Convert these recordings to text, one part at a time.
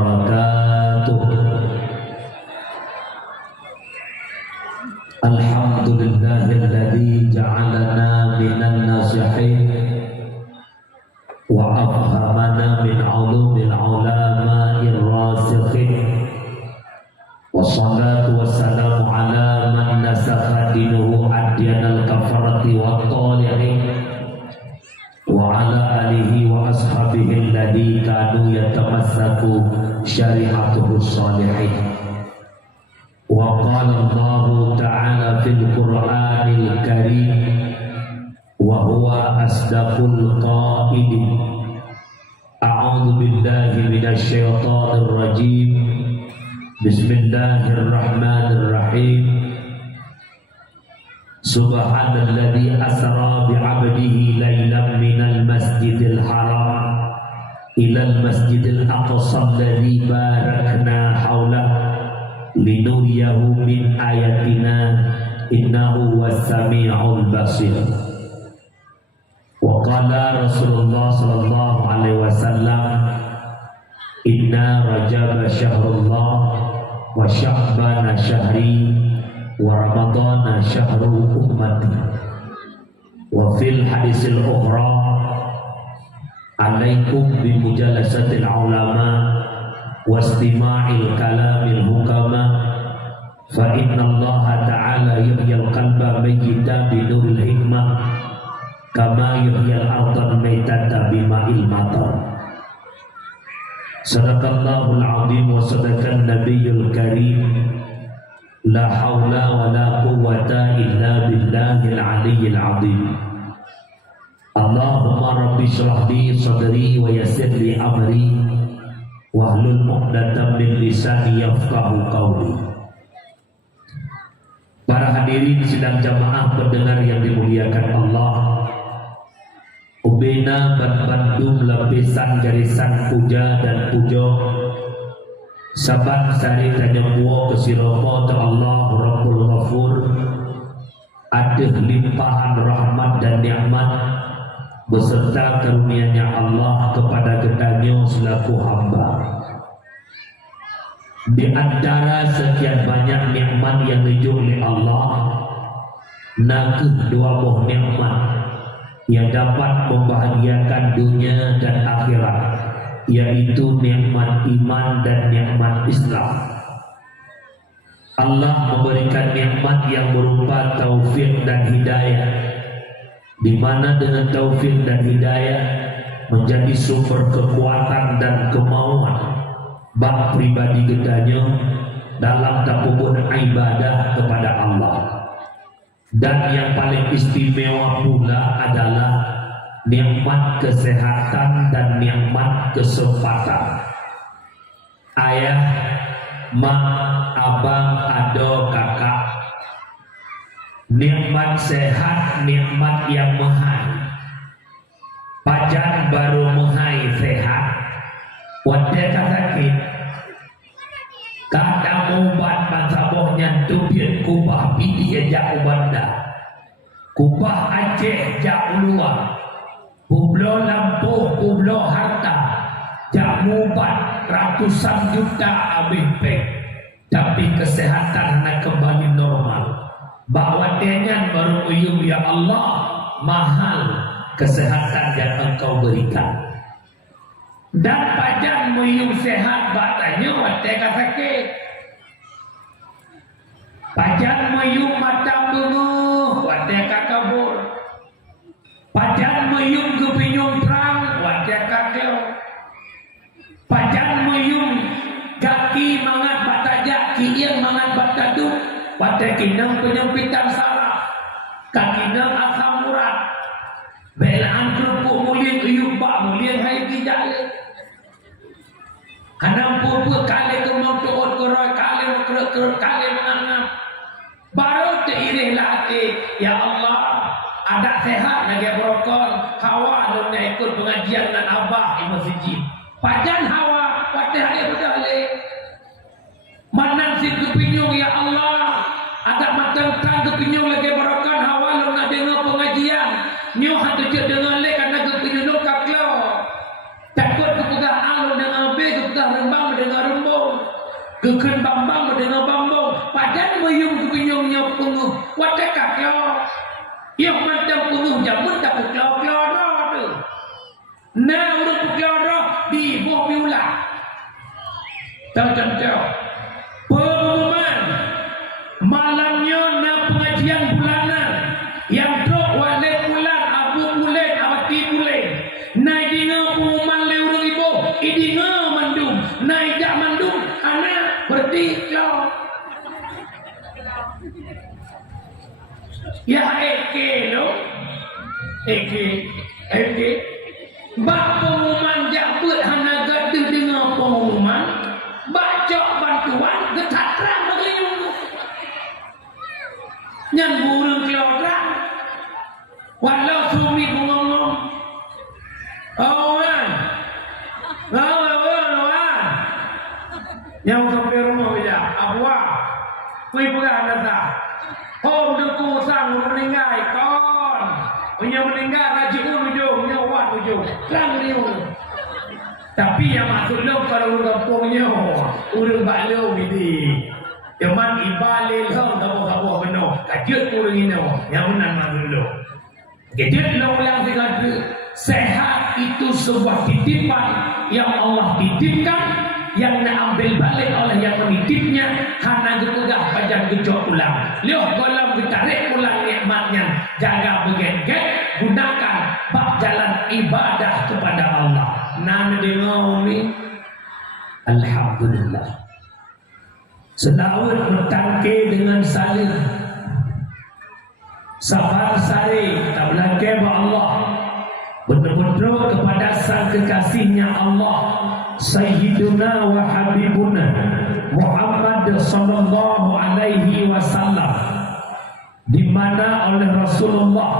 wabarakatuh. Alhamdulillahilladzi ja'alana minan nasihin wa afhamana min ulumil ulama'ir rasikhin. Wassalatu wassalamu ala man nasakha dinuhu adyanal kafarati wa talihin wa ala alihi wa ashabihi alladhi kanu yatamassaku syari'atuhu salihin. Wa qala Allahu ta'ala fil Qur'anil Karim wa huwa asdaqul qailin. A'udzu billahi minasy syaithanir rajim. Bismillahirrahmanirrahim. Subhanalladzi asra bi'abdihi lailan minal masjidil haram ilal masjidil aqsa alladzi barakna haulahu linuriyahu min ayatina innahu was-sami'ul basir. Wa qala Rasulullah sallallahu alaihi wasallam, inna rajaba syahrullah wa sya'bana syahri wa ramadana syahrul ummati. Wa fil hadisil ukhra, alaikum bi mujalasatil ulama wastima'il kalamil hukama fa inna Allah ta'ala yuhyil qalba mayyita binuril hikmah kama yuhyil ardan maytata bima'il matar. Sadaqallahul azim wa sadaqan nabiyyul karim. La hawla wa la quwwata illa billahil aliyyil azim. Allahumma rabbi shrah li sadri wa yassir li amri wahlul 'uqdatam min lisani yafqahu qawli. Para hadirin sidang jamaah pendengar yang dimuliakan Allah, ubena bandum lapisan garisan puja dan pujo saban sari tanyamuo kesiroko ta Allah Rabbul Ghafur, adeh limpahan rahmat dan nikmat beserta karunia-Nya Allah kepada ketanyo selaku hamba. Di antara sekian banyak nikmat yang dijunjung oleh Allah, nakeh dua buah nikmat yang dapat membahagiakan dunia dan akhirat, yaitu nikmat iman dan nikmat Islam. Allah memberikan nikmat yang berupa taufik dan hidayah, di mana dengan taufik dan hidayah menjadi sumber kekuatan dan kemauan bak pribadi gedanya dalam takubun ibadah kepada Allah. Dan yang paling istimewa pula adalah nikmat kesehatan dan nikmat kesempatan. Ayah, mak, abang, ado, kakak, nikmat sehat, nikmat yang mahal. Pajan baru mahal sehat, wadah sakit. Kadang ubat mansabohnya tubian kubah bidi aja ubanda, kubah Aceh jak uluan, kublo lampu, kublo harta, jak ubat ratusan juta abih pek, tapi kesehatan nak kembali normal. Bahwa denyan baru uyum ya Allah, mahal kesehatan yang engkau berikan. Dan pajan muyum sehat batanya wateka sakit. Pajan muyum macam dulu wateka kabur. Pajan muyum kepinyum terang wateka keo. Pajan muyum kaki mangat batajak kiyang mangat bataduk wateka kinang penyempitan salah. Kakinang asam urat. Belaan kerupuk mulia uyuk bak mulia hai dijalik. Kanang purba kali kemau tuot keroi kali kerek kali mengangat. Baru teirihlah hati, ya Allah, ada sehat lagi brokol. Hawa lu nak ikut pengajian dengan abah di masjid. Pajan hawa, patih hari berdali. Manang si kepinyung ya Allah, ada matangkan kepinyung lagi brokol. Hawa lu nak dengar pengajian. Nyo hatu je dengar le karena kepinyung kaklau. Takut kepegah alu dengan abe kepegah rembang dengan Keken bambang mendengar bambang. Padan mayung kenyongnya penguh. Watakak ya. Yang macam penguh jamun tak puklau-klau tu. Nah udah puklau di buah biulah. Tahu-tahu. Pengumuman malamnya na pengajian bulanan yang truk wale bulan abu bulan awati bulan. Nai dinga pengumuman lewurung ibu. Idinga mandum. Nai jak mandum. Anak berarti kau. Ya eke lo. Eke. Bak pengumuman jabut hana gadu dengan pengumuman. Baca bantuan getatran begini. Nyan burung kelautan. Walau sumi ngomong. Awan. Yang sampai rumah aja. Abua. Kui pegang data. Hom deku sang meninggal kon. Punya meninggal raja ujung, nyawa ujung. Lang riung. Tapi yang masuk lo kalau kampungnya urang balu gini. Teman ibalil hang tahu benar. Kajut urang ini yang menan masuk lo. Kajut lo ulang dengan sehat itu sebuah titipan yang Allah titipkan. Yang nak ambil balik oleh yang menitipnya hana gegah pajak gejok ulang. Lihat kolam ditarik ulang nikmatnya. Jaga beget-get, gunakan bab jalan ibadah kepada Allah. Nama dengar ni alhamdulillah. Selawat bertangkir dengan saling sabar sari tak berlagak Allah. Benar-benar kepada sang kekasihnya Allah Sayyiduna wa Habibuna Muhammad sallallahu alaihi wasallam, di mana oleh Rasulullah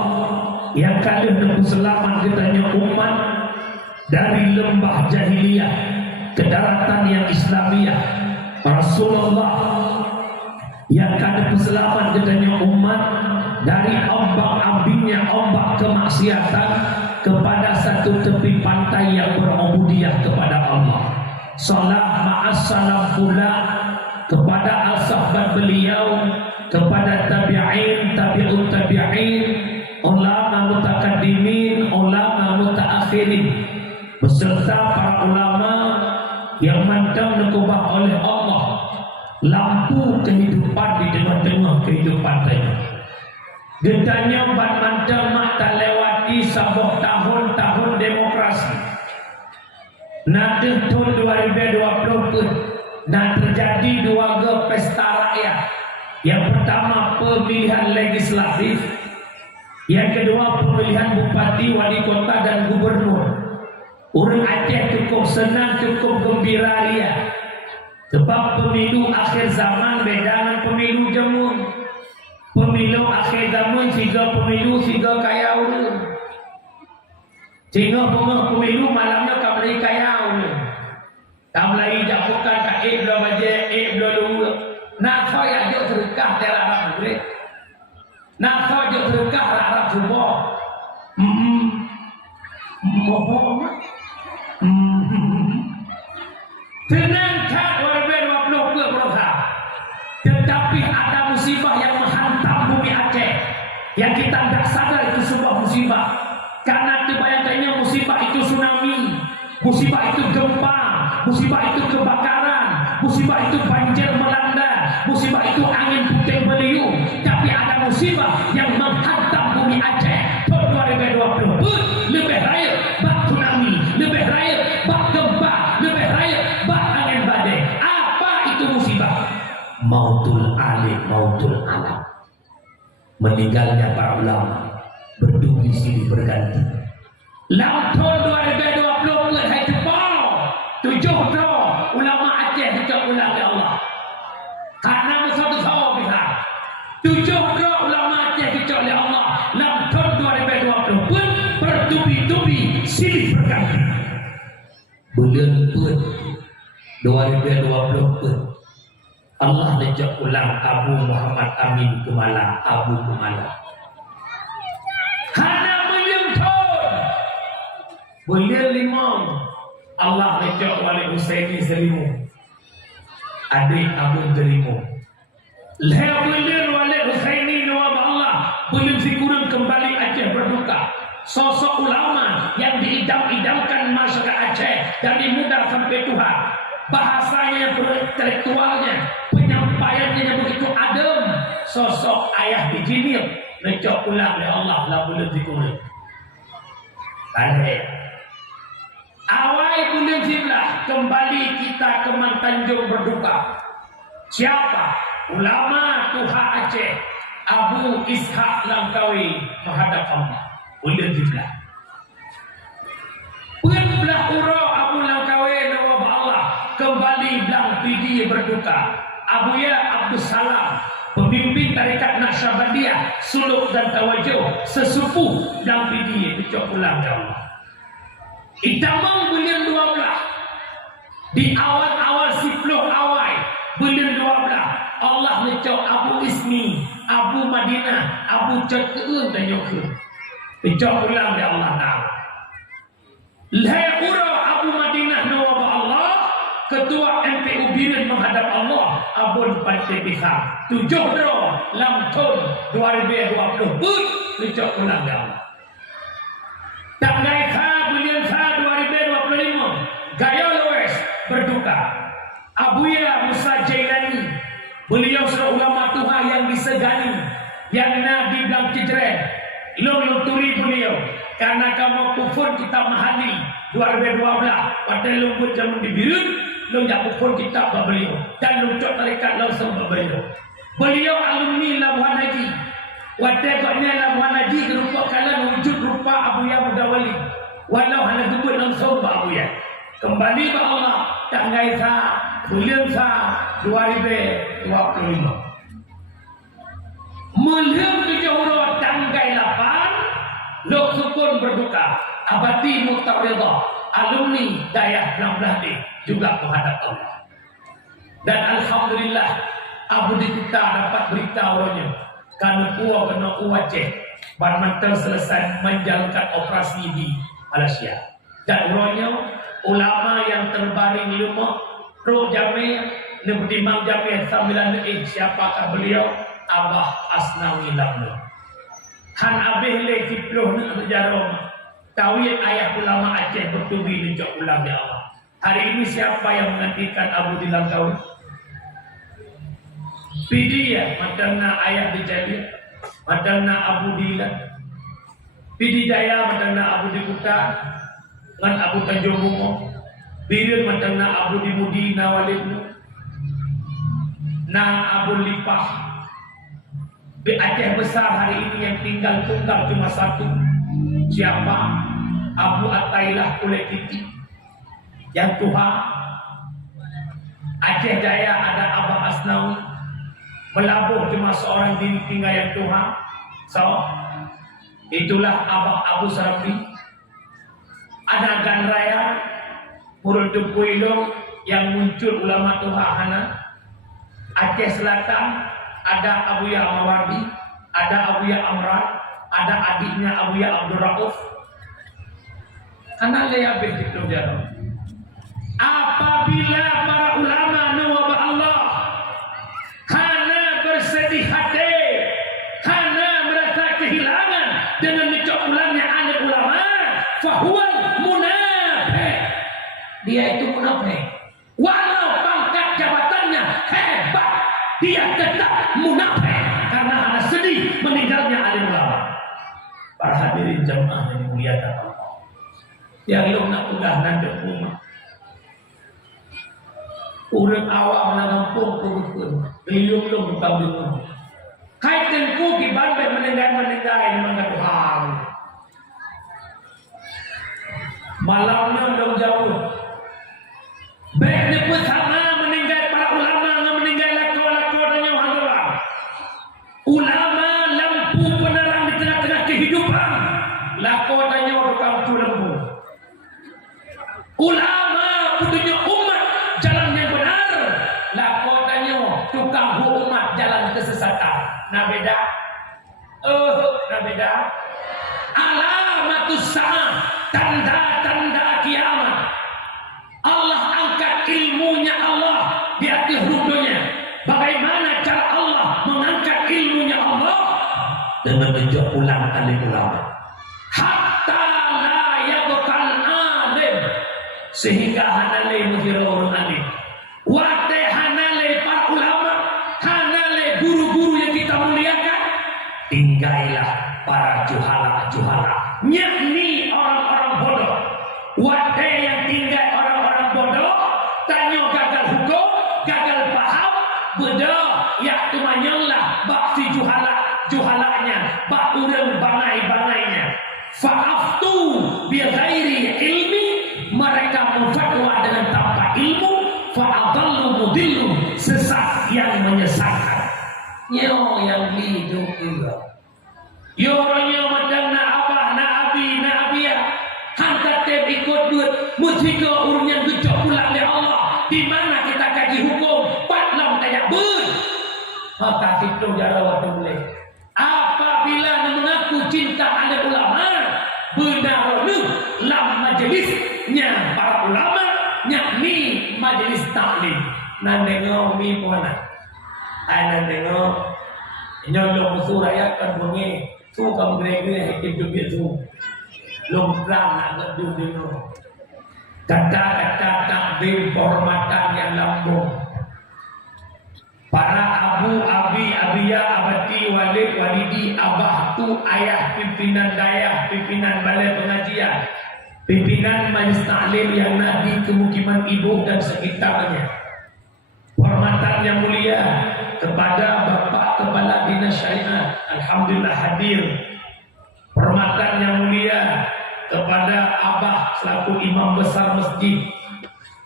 yang kali menempuh selamat ditanya umat dari lembah jahiliyah ke daratan yang Islamiah. Rasulullah yang kali selamat ditanya umat dari ombak-ambingnya ombak kemaksiatan kepada satu tepi pantai yang berubudiyah kepada Allah. Salam ma'assalam pula kepada al-sahabat beliau, kepada tabi'in, tabi'ut tabi'in, ulama mutakaddimin, ulama mutaakhirin, beserta para ulama yang mantap nekubah oleh Allah lampu kehidupan di tengah-tengah kehidupan tadi. Getanya ban mantap mak tak lewati sebuah tahun-tahun demokrasi. Nanti tahun 2020 pun nak terjadi dua pesta rakyat. Yang pertama pemilihan legislatif, yang kedua pemilihan bupati, wali kota dan gubernur. Orang Aceh cukup senang, cukup gembira ria. Sebab pemilu akhir zaman beda dengan pemilu jemur. Pemilu akhir zaman tiga pemilu tiga kaya orang. Sehingga pemilu malamnya kau beli kaya orang. Kau beli japukan kaya belah bajet, belah dua. Nak kau yang jauh terkah dalam Arab boleh. Nak kau jauh terkah Arab semua. Mohon. Tenang tak 2020 ke berusaha. Tetapi ada musibah yang menghantam bumi Aceh yang kita tidak sadar itu sebuah musibah. Karena kebanyakannya musibah itu tsunami, musibah itu gempa, musibah itu kebakaran, musibah itu banjir melanda, musibah itu angin puting beliung. Tapi ada musibah yang menghantam bumi Aceh tahun 2020 lebih raya bak tsunami, lebih raya bak gempa, lebih raya bak angin badai. Apa itu musibah? Mautul alim, mautul alam. Meninggalnya para ulama, berduri silih berganti. Laut tahun 2020 hai jepang 7 ulama Aceh dicak ulang ya Allah. Karena satu tahun bisa 7 ulama Aceh dicak oleh Allah. Laut tahun 2020 pun bertubi-tubi silih berganti. Bulan pun 2020 pun Allah lejak ulang Abu Muhammad Amin Kumala, Abu Kumala. Karena menyentuh bulan 5 Allah lejak Wali Husaini Selimu. adik abun terima. Leha belir Walid Husaini nawab Allah belum dikurung kembali Aceh berduka. Sosok ulama yang diidam-idamkan masyarakat Aceh dari muda sampai tua. Bahasanya, intelektualnya, penyampaiannya yang begitu adem. Sosok ayah dijinil ngecok ulang oleh Allah lah belum dikurung. Balik. Awal bulan Ziblah kembali kita ke Tanjung berduka. Siapa? Ulama Tuha Aceh Abu Ishaq Langkawi menghadap Allah. Bulan Ziblah. Bulan belah ura Abu Langkawi nawab Allah kembali belang pidi berduka. Abuya Abdul Salam pemimpin tarekat Naqsyabandiyah suluk dan tawajuh sesepuh belang pidi ucap ulang ke Allah. Itamang bulan 12 di awal-awal 10 awal bulan 12 Allah ngecok Abu Ismi, Abu Madinah, Abu Cakun dan Yokun. Ngecok ulang ya Allah Ta'ala. Lahura Abu Madinah nawab Allah, Ketua MPU Birin menghadap Allah, Abun Pantai Pisang. 7 lam tahun 2020 pun ngecok ulang ya Allah. Tanggal bulan 2025 Gaya Loes berduka. Abuya Musa Jailani, beliau seorang ulama Tuhan yang disegani, yang Nabi bilang cedera, luturi beliau karena kamu kufur kita mahali 2012 pada lumpur jamun dibirun lu jak kufur kita beliau dan luncur tarekat langsung beliau. Beliau alumni Labuhan Haji. Wategoknya Labuhan Haji rupa kala wujud rupa Abuya Mudawali. Walau hanya sebut langsung Abuya. Kembali ke Allah tanggal bulan 2025. Malam 7 tanggal 8 Lok Sukun berduka. Abadi Muqtaridha alumni Dayah 16D juga menghadap Allah. Dan alhamdulillah Abu kita dapat berita orangnya karena kuah kena Aceh Banmantel selesai menjalankan operasi di Malaysia. Dan orangnya ulama yang terbaring di rumah Pro Jamil Nebudi Imam Jamil sambilan siapakah beliau? Abah Asnawi Lamlu. Han abih le ciploh nak jarum. Tawid ayah ulama Aceh bertubi mencok ulang ya Allah. Hari ini siapa yang menggantikan Abu Dilang Tawid? Pidi ya, matana ayah dijadi, matana Abu Dilang. Pidi daya matana Abu Dikuta, ngan Abu Tanjung Bungo. Birin matana Abu Dimudi Nawalibnu. Na Abu Lipah. Di Aceh besar hari ini yang tinggal tunggal cuma satu. Siapa? Abu Atailah Kulekiti. Yang Tuhan. Aceh Jaya ada Abah Asnawi. Melabuh cuma seorang diri tinggal yang Tuhan. So, itulah Abah Abu Sarafi. Ada Gan Raya Murul Tupuilong yang muncul ulama Tuhan. Aceh Selatan ada Abuya Mawardi, ada Abuya Amran, ada adiknya Abuya Abdul Rauf. Karena dia habis dikelujara. Apabila para ulama nawab Allah karena bersedih hati, karena merasa kehilangan dengan ngecok ulangnya anak ulama, fahuwal munafik. Dia itu munafik. Walau pangkat jabatannya hebat, dia tetap munafik karena hanya sedih meninggalnya alim ulama. Para hadirin jamaah yang dimuliakan Allah. Yang lu nak udah nandep rumah. Urang awak mengampung pun beliung-lung bang-beliung. Kaitanku ki bandai menengah-menengah mengatuhang. Malamnya dong jauh. Baiknya pun sama meninggal para ulama yang meninggal lako-lako dan yang hantaran. Ulama lampu penerang di tengah-tengah kehidupan. Lako dan yang lampu lampu. Ulama putunya umat jalan yang benar. Lako dan yang tukang umat jalan kesesatan. Nah beda. Nah beda. Alamatus sa'ah, tanda-tanda kiamat. Allah angkat ilmunya Allah di atas rupa ngejok pulang alim ulama. Hatta la yabqal alim, sehingga hanale mujira orang alim. Wate hanale para ulama, hanale guru-guru yang kita muliakan, tinggallah para juhala-juhala, yakni orang-orang bodoh. Wate yang tinggal orang-orang bodoh, tanya gagal hukum, gagal paham, bodoh, ya tumanyanglah bak si juhalanya, bak urang bangai-bangainya. Fa'aftu bi ghairi ilmi, mereka memfatwa dengan tanpa ilmu. Fa'adallu mudillu, sesat yang menyesatkan. Nyo yang hidup juga. Yo orangnya macam na abah, na abi, na abia. Hantar tem ikut duit, musika urunyan gejok pulang oleh Allah. Di mana kita kaji hukum, patlam tayak ber. Maka itu jara waktu boleh. Apabila mengaku cinta ada ulama, benar lam majelisnya para ulama, yakni majelis taklim. Nan dengar mi puana. Ai nan dengar nyolong musuh rakyat kan bunyi. Su kam gere-gere hidup tu. Lomprang nak dengar. Kata-kata takbir penghormatan yang lambung. Para abu, abi, abiyah, abati, walid, walidi, abah, tu, ayah, pimpinan dayah, pimpinan balai pengajian, pimpinan majlis taklim yang nak di kemukiman ibu dan sekitarnya. Hormatan yang mulia kepada Bapak Kepala Dinas Syariah, alhamdulillah hadir. Hormatan yang mulia kepada Abah selaku imam besar masjid.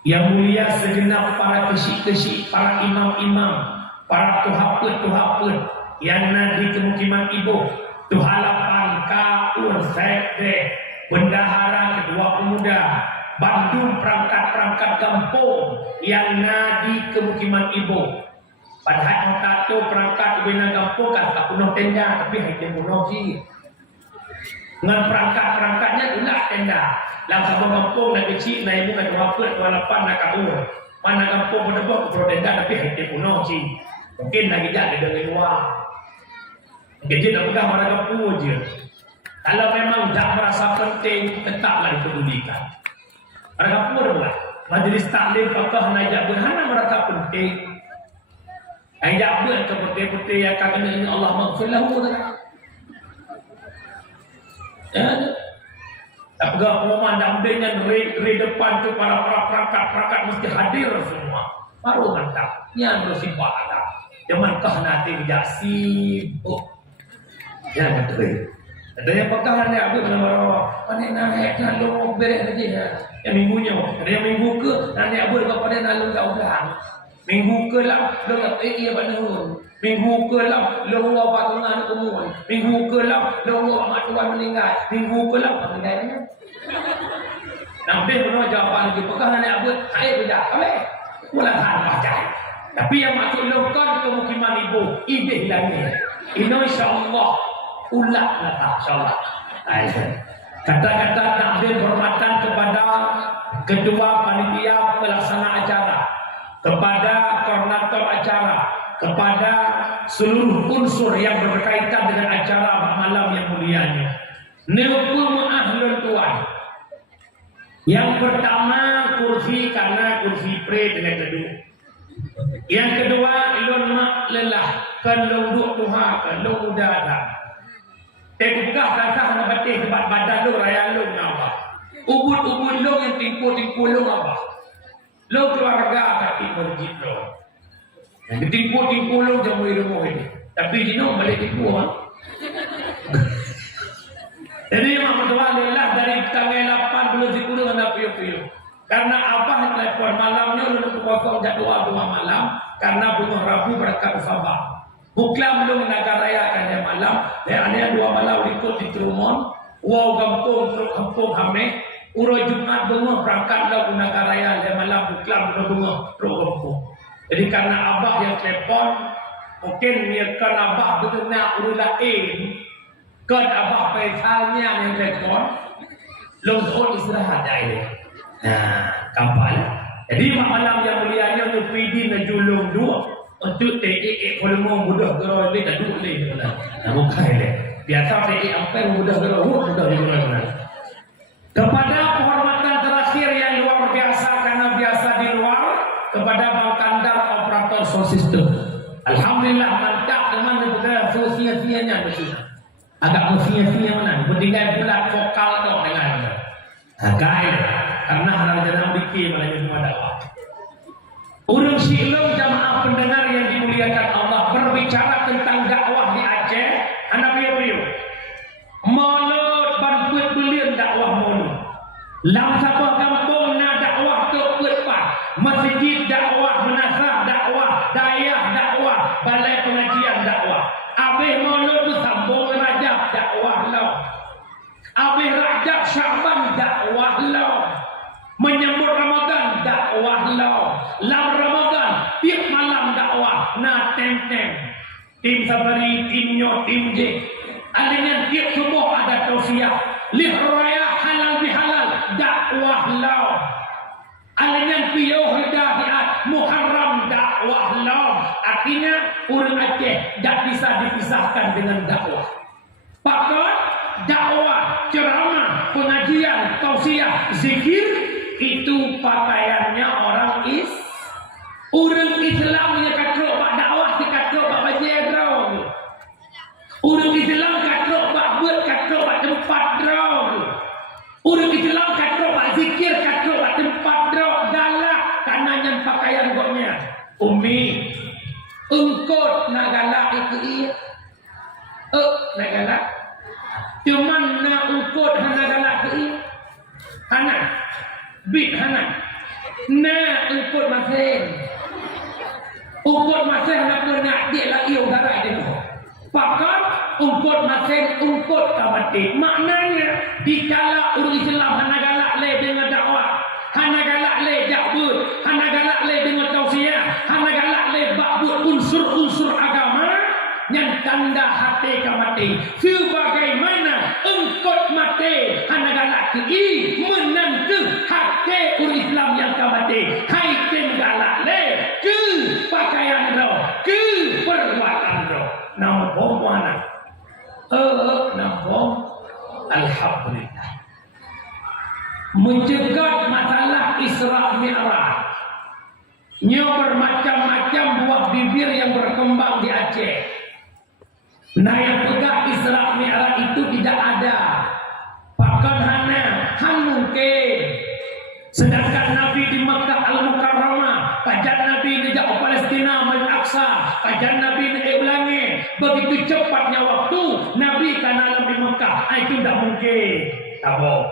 Yang mulia segenap para kesik-kesik, para imam-imam, para tuhaput-tuhaput yang ada di kemukiman ibu, tuhalapan, kaur, sekde, bendahara, kedua pemuda, Bandung, perangkat-perangkat kampung yang ada di kemukiman ibu. Padahal orang tu perangkat bina kampung kan tak penuh tenda, tapi hanya penuh sih. Dengan perangkat-perangkatnya tidak tenda. Langsung kampung nak kecil, nak ibu nak tuhaput, tuhalapan, nak kaur. Mana kampung berdebok penuh tenda, tapi hanya penuh sih. Mungkin lagi jadi dari luar. Mungkin dia nak pegang orang kampung je. Kalau memang tak merasa penting, tetaplah dipedulikan. Orang kampung dah mulai. Majlis taklim pakah najak berhana merasa penting. Najak ber seperti-seperti yang kata ini Allah maghfirlahu. Ya. Tak pegang pengumuman dampingnya di depan tu para perangkat mesti hadir semua. Baru mantap. Yang bersifat ada. Zaman kah nanti tidak sibuk. Ya betul. Ada yang pegang ni apa nama panen naik lalu beres aja ya. Yang minggunya, ada yang minggu ke nanti apa dekat panen lalu tak ulang. Minggu ke lah lo tak iya benar. Minggu ke lah lo apa tengah umur. Minggu ke lah lo mak tuan meninggal. Minggu ke lah meninggalnya. Nanti benar jawapan lagi pegang ni apa? Saya tidak. Boleh. Mulakan baca. Tapi yang masuk lokal kemukiman ibu, ide hilangnya. Insya-Allah ulat lah insya-Allah. Kata-kata takbir hormatan kepada kedua panitia pelaksana acara, kepada koordinator acara, kepada seluruh unsur yang berkaitan dengan acara malam yang mulianya. Nelpon ahlul tuan. Yang pertama kursi karena kursi pre dengan kedua. Yang kedua ilun mak lelah kelunduk tuha kelung udara. Tegukah kasah nak batik sebab badan lu raya lu apa? Ubud-ubud lu yang timpu-timpu lu apa? Lu keluarga kaki masjid lu. Yang timpu-timpu lu jamu ilmu ini. Tapi jino balik tipu ah. Jadi alhamdulillah dari tanggal 8 bulan 10 anda piu-piu. Karena abah telepon malamnya lu kosong jadwal 2 malam karena bunga Rabu berkat Sabah. Buklam belum nagaraya kan malam, dan ada 2 malam ikut di Trumon, wow kampung truk kampung Hame, uro Jumat bunga berangkat dah nagaraya dan malam buklam belum bunga truk kampung. Jadi karena abah yang telepon, mungkin biarkan abah betul nak urulain, kan abah pesalnya yang telepon, longson istirahat dah ini. Nah, kapal. Jadi malam yang mulianya untuk pidi najulung dua. Untuk TEE kalau mau mudah kalau dia tak duduk leh. Nah, bukan leh. Biasa saya apa mudah di mana. Kepada penghormatan terakhir yang luar biasa karena biasa di luar, kepada Bang Kandar operator sound system. Alhamdulillah mantap teman juga sia-sianya di sini. Agak sia-sia mana? Bertinggal pula vokal tu dengan. Kaya karena hal jangan bikin malah semua dakwah. Urang silom jamaah pendengar yang dimuliakan Allah berbicara tentang dakwah di Aceh. Anak beliau mulut bantuan beliau dakwah mulut. Lam sabah kampung na dakwah tu berpat. Masjid dakwah, menasah dakwah, dayah dakwah, balai pengajian dakwah. Abih mulut tu sambung Rajab dakwah lo. Abih Rajab Syaban dakwah lo. Menyambut Ramadan dakwah lo. Lam Ramadan tiap malam dakwah na teng-teng. Tim Sabari, tim Nyo, tim J. Alingan tiap subuh ada tausiah. Lih raya halal bihalal dakwah lo. Alingan piyuh hidayat Muharram dakwah lo. Artinya orang Aceh tak bisa dipisahkan dengan dakwah. Pakar dakwah, ceramah, pengajian, tausiah, zikir itu pakaiannya orang orang Islam yang katrok bak dakwah si katrok bak baca draw. Orang Islam katrok bak buat katrok bak tempat draw. Orang Islam katrok bak zikir katrok bak tempat draw. Galak karena yang pakaian goknya. Umi engkot nak galak itu iya. Nak galak. Cuman nak engkot hana galak itu iya. Hana bit hana. Nah engkot masing. Ungkot masing nak nak dia lagi udara dia. Pakar ungkot masing ungkot kamati. Maknanya dikala orang Islam hana galak le dengan dakwah, hana galak le jabut, hana galak le dengan tausiah, hana galak le babut unsur-unsur agama yang tanda hati kamati. Sebagaimana engkot mati hana galak ki menantu hati orang Islam yang kamati. Hai tim galak le ke pakaian lo, ke perbuatan lo. Nampung mana? Nampung. Alhamdulillah. Mencegat masalah Isra Mi'raj. Nyo bermacam-macam buah bibir yang berkembang di Aceh. Nah yang pegang Isra Mi'raj itu tidak ada. Bahkan han mungkin. Sedangkan Nabi di Makkah Al-Mukarramah, pajan Nabi di Jauh Palestina Al-Aqsa, pajan Nabi di ulangi. Begitu cepatnya waktu Nabi kan alam di Makkah, itu tidak mungkin. Tahu?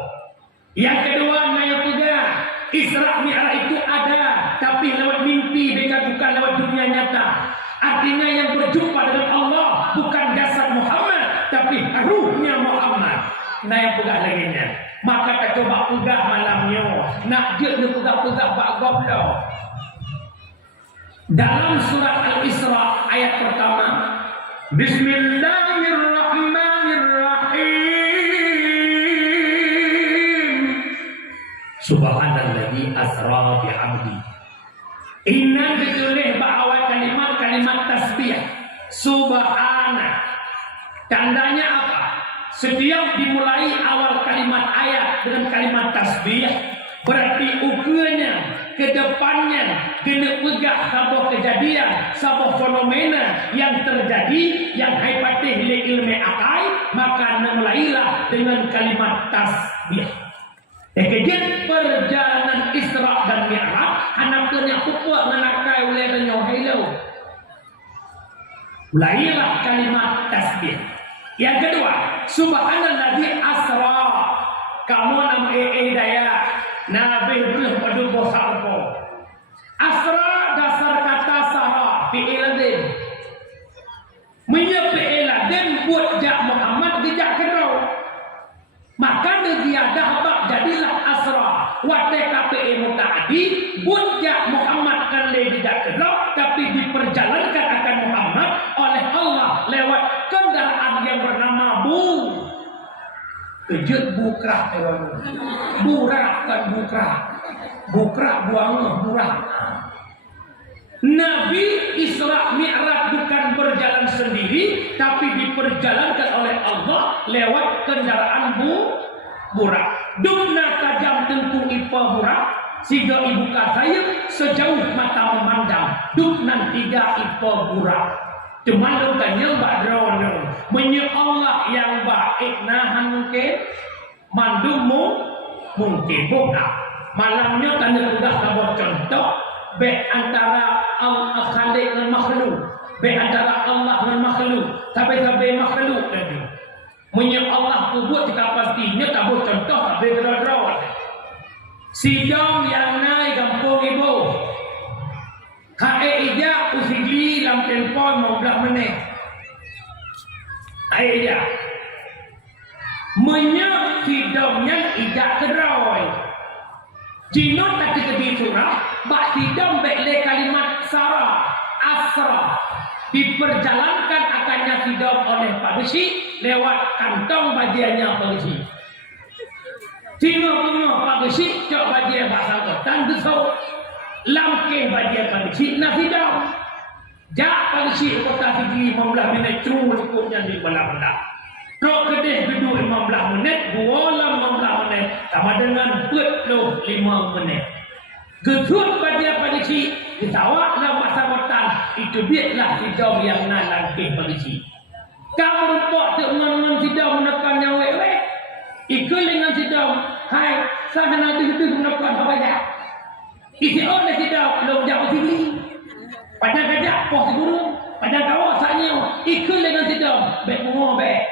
Yang kedua, yang ketiga, Isra Mi'raj itu ada, tapi lewat mimpi dengan bukan lewat dunia nyata. Artinya yang berjumpa dengan Allah bukan jasad Muhammad, tapi ruhnya Muhammad. Nah yang pegang laginya. Maka kita coba pegang malamnya. Nak dia pegang-pegang bak goblok. Dalam surat Al-Isra ayat pertama, Bismillahirrahmanirrahim. Subhanalladzi asra bi'abdi. Inna ditulis bahwa kalimat tasbih. Subhana. Tandanya apa? Setiap dimulai awal kalimat ayat dengan kalimat tasbih, berarti ukurnya, kedepannya, kena pegah sebuah kejadian, sebuah fenomena yang terjadi, yang haibatih oleh ilmu akal, maka mulailah dengan kalimat tasbih. Kemudian perjalanan Isra dan Mi'raj, anak-anak pupuk menakai oleh penyohailau. Mulailah kalimat tasbih. Yang kedua, Subhanalladzi asra. Kamu nama daya Nabi itu pada bosarpo. Asra dasar kata sara fi'il. Menyepi'il buat jak Muhammad dijak kerau. Maka dia dah jadilah asra. Wa TKPI muta'adi buat jak Muhammad kan le dijak kerau, tapi diperjalankan akan Muhammad oleh Allah lewat kendaraan yang bernama kejut bukrak. Burak kan bukrak. Bukrak buang burak. Nabi Isra Mi'raj bukan berjalan sendiri, tapi diperjalankan oleh Allah lewat kendaraan burak. Dukna tajam tengkung ipa burak, sehingga ibu katanya sejauh mata memandang. Duknan tiga ipa burak. Cuman dukanya mbak drone. Menye Allah yang baik nahan mungkin, mandummu mungkin bukan. Malamnya tanda tugas sebuah contoh. Baik antara Al-Khaliq dan makhluk, baik antara Allah dan makhluk, sampai makhluk tadi. Menye Allah kubur jika pastinya tak boleh contoh, tak boleh gerak-gerak. Sidang yang naik kampung ibu, Hai ija usigli dalam telefon 15 menit. Hai ija, menye sidangnya ija kerawai. Jinot tak di surah. Bak sidang bekle kalimat Sarah Asra diperjalankan akannya sidang oleh Pak Besi lewat kantong bagiannya Pak Besi. Tino Pak Besi cok bagian bahasa kotan besok lamke bagian Pak Besi nak sidang. Jak Pak Besi kota segi 15 minit cuma ikutnya di belah-belah. Rok kedih duduk 15 menit, 15 menit sama dengan 45 menit. Getut pada polisi ditawak dalam masa kotan itu biarlah sidang yang nak langkih polisi. Kamu rupak tu teman-teman sidang menekan yang wek-wek. Ikut dengan sidang, hai, saya nanti itu menekan apa ya? Isi oleh sidang belum jauh sini. Pada gajah pos guru, pada kawak sanya ikut dengan sidang, baik mengoh baik.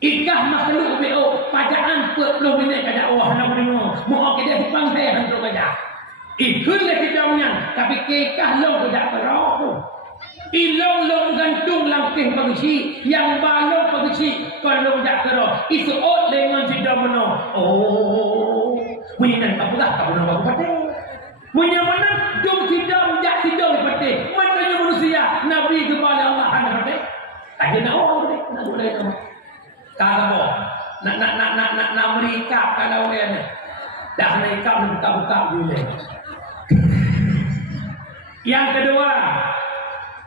Ikah makhluk BO pajaan 40 minit kada Allah nak mendengar. Mohon kita hipang saya hantar gajah. Ikutlah sidangnya, tapi kekah long tidak perok. Ilong gantung langkih pagisi, yang balong pagisi, kalau tidak perok. Itu dengan sidang mana? Oh, menyenang tak pula, tak pernah bagus pada. Menyenang jom sidang, jak sidang pada. Matanya manusia, Nabi kepada Allah anda pada. Tak kena orang pada, nak boleh nama. Kalau nak mereka kalau ni, dah mereka buka-buka dulu. Yang kedua,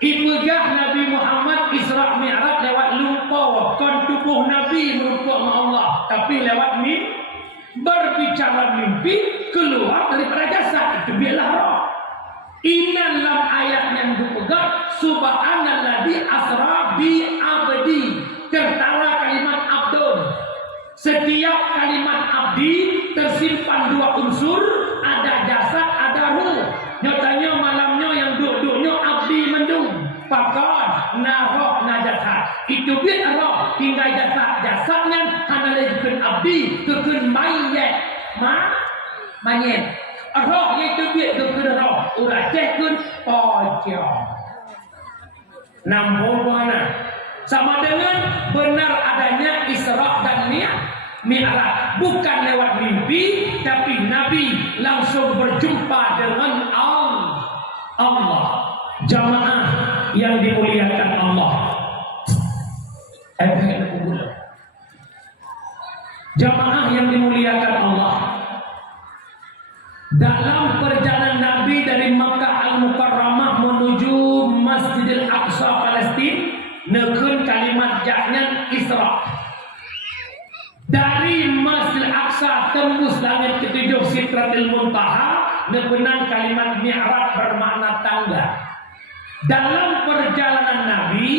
ibugah Nabi Muhammad Isra Mi'raj lewat lupa kon tubuh Nabi merupa Allah, tapi lewat berbicara mimpi keluar daripada jasad itu biarlah roh. Ini dalam ayat yang dipegang subhanalladzi asra bi abdi, tertara kalimat abdun. Setiap kalimat abdi tersimpan dua unsur, ada jasad, ada ruh. Nyatanya malamnya yang duduknya abdi mendung, pakar, naroh, najasad. Itu biar roh hingga jasad-jasadnya hanya lekun abdi, lekun mayat, mayat. Roh itu biar lekun roh, urat cekun pojok. Nampun mana? Sama dengan benar adanya Isra dan Mi'raj, bukan lewat mimpi, tapi Nabi langsung berjumpa dengan Allah. Jamaah yang dimuliakan Allah. Jamaah yang dimuliakan Allah. Dalam perjalanan Nabi dari Makkah Al-Mukarramah menuju Masjidil Aqsa Palestin, nekun kalimat jaknya Isra. Dari Masjid Aqsa tembus langit ketujuh Sidratil Muntaha, nekenan kalimat Mi'raj bermakna tangga. Dalam perjalanan Nabi,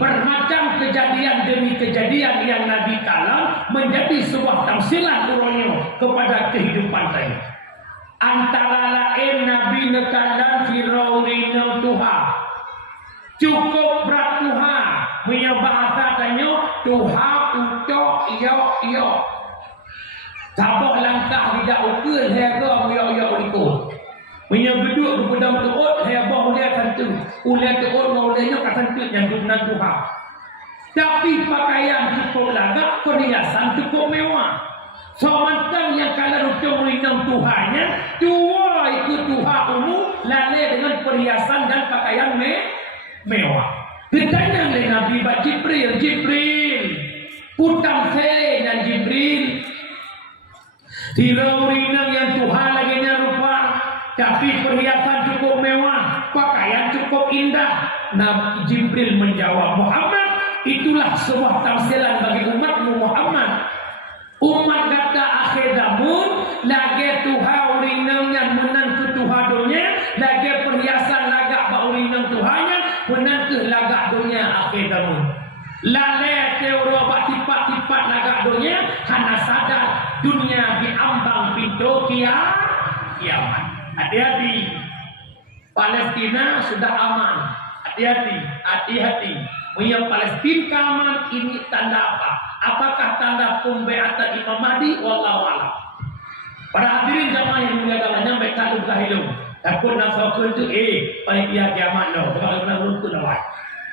bermacam kejadian demi kejadian yang Nabi kalam menjadi sebuah tamsilan uronyo kepada kehidupan tadi. Antara lain Nabi nekalan Firaunina Tuhan. Cukup berat Tuhan, punya bahasa tanya Tuhan ucok yo. Sabak langkah tidak ukur hera yo ikut. Punya beduk di pedang tuut hera uliat tentu. Uliat tuut maulianya kata tentu yang dunan Tuhan. Tapi pakaian cukup lagak, perhiasan cukup mewah. Somantang yang kalau ucok melindung Tuhannya, tua ikut Tuhan umum, lalai dengan perhiasan dan pakaian mewah. Ditanya oleh Nabi Jibril, putang saya dan Jibril. Tirau rinang yang Tuhan lagi rupa, tapi perhiasan cukup mewah. cukup indah. Nabi Jibril menjawab, Muhammad, itulah sebuah tafsiran bagi umatmu Muhammad. Umat kata akhir zaman lagi Tuhan urinangan menan ke Tuhan dunia, lagi perhiasan lagak ba urinang Tuhannya menan ke lagak dunia akhir zaman. Lale teori bak tipat-tipat lagak dunia karena sadar dunia diambang pintu kiamat. Hati-hati, Palestina sudah aman. Hati-hati, hati-hati. Yang Palestina aman ini tanda apa? Apakah tanda pembeatan Imam Mahdi? Wallahu a'lam. Para hadirin jamaah yang mulia dalam nyampe tak lupa hidup. Takut nasakun tu panitia kiamat lo. Sebab kena rukun awak.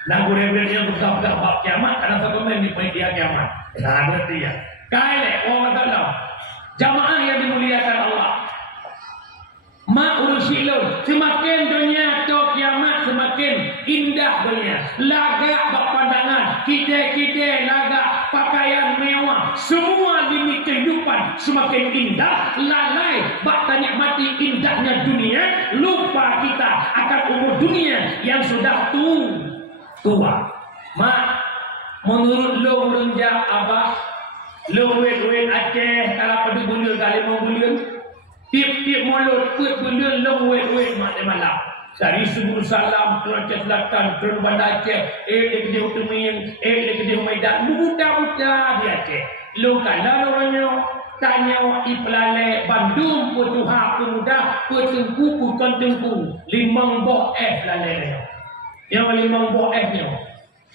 Lagu rebel yang buka-buka bab kiamat karena sakun ni panitia kiamat. Dah berarti ya. Kaile orang tahu. Jamaah yang dimuliakan Allah. Ma'urusilun, semakin dunia tu kiamat semakin indah dunia. Lagak berpandangan, kita lagak pakaian mewah, semua limit kehidupan semakin indah. Lalai bak nikmati indahnya dunia, lupa kita akan umur dunia yang sudah tua. Mak, menurut lo renjak abah, lo wet Aceh kalau pada bulan kali mau bulan. Tip-tip mulut put benda long wet mak malam. Dari Subur Salam, Tuan Aceh Selatan, Tuan Bandar Aceh, dia kedua Utumin, dia kedua Medan, buta-buta di Aceh. Lu kalau orangnya tanya ipelale Bandung Putuha pemuda petengku bukan tengku limang boh lale. Yang limang boh nya.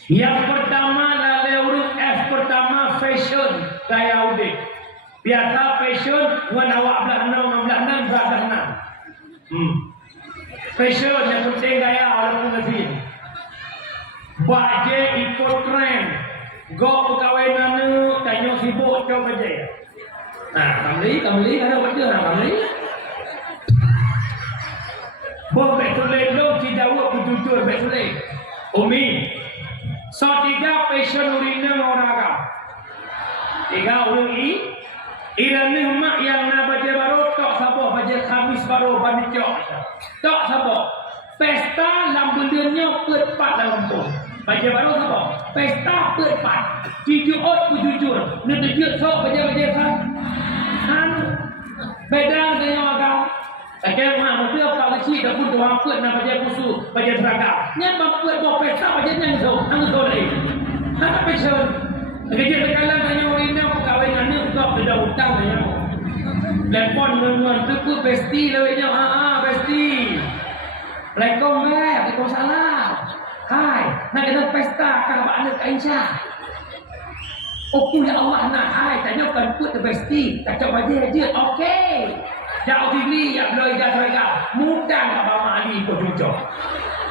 Yang pertama lale urut pertama fashion gaya udik. Biasa fashion wan awak belah enam belah enam. Fashion yang penting gaya walaupun mesin. Buat je ikut trend. Go perkahwinan ni tanya sibuk coba je. Kamli ada baca kamli. Boh betul lo tidak buat jujur betul. Umi. So 3 fashion urina orang agam. 3 uri Irani mak yang na baca baru tok sabah baca Khamis baru banicok. Tok sabah. Pesta lambulannya perpat dalam pun. Baca baru sabah. Pesta perpat. Jujur jujur. Nak jujur sok baca kan. Beda dengan agam. Agam mak mesti kalau kecil dah pun doang put nak baca kusu baca seragam. Nya baput bawa pesta baca nyang so. Lagi. Nak pesta. Kerja tekanan tanya orang ini perkahwinan ni kau sudah hutang tanya. Telepon tuan-tuan tu pesti lawanya. Pesti. Waalaikumsalam. Hai, nak kena pesta kah bak anak Aisyah. Oh ya Allah nak hai tanya kan put pesti. Kacau baje je. Okey. Jauh diri yang belajar seragam. Mudah Abang Ali ikut jujur.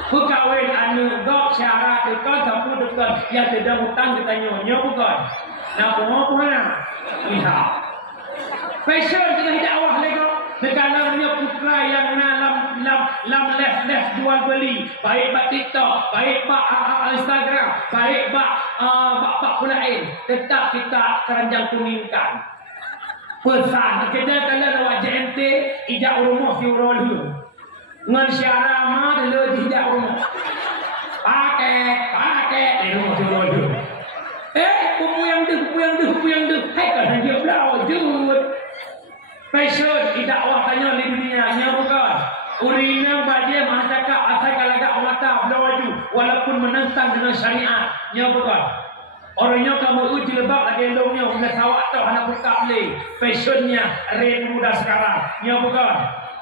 Perkahwin anu gok syarat dekat sapu dekat yang tidak hutang kita nyonya bukan. Nak apa lihat. Fashion kita tidak awah lagi. Negaranya putra yang lam left jual beli, baik bak TikTok, baik bak Instagram, baik bak pulain, tetap kita keranjang kuningkan. Pesan kita kalau awak JNT ijak rumah si urol dulu. Ngan syarah mah dulu tidak rumah. Pakai rumah turun dulu. Kupu yang deh. Hai kan dia belau jut. Fashion tidak awak tanya di dunia nya bukan. Urina baje masyarakat asal kalagak mata belau waju walaupun menentang dengan syariat nya bukan. Orangnya kamu uji lebak lagi elongnya udah sawak tau anak buka beli. Fashionnya rate muda sekarang nya bukan.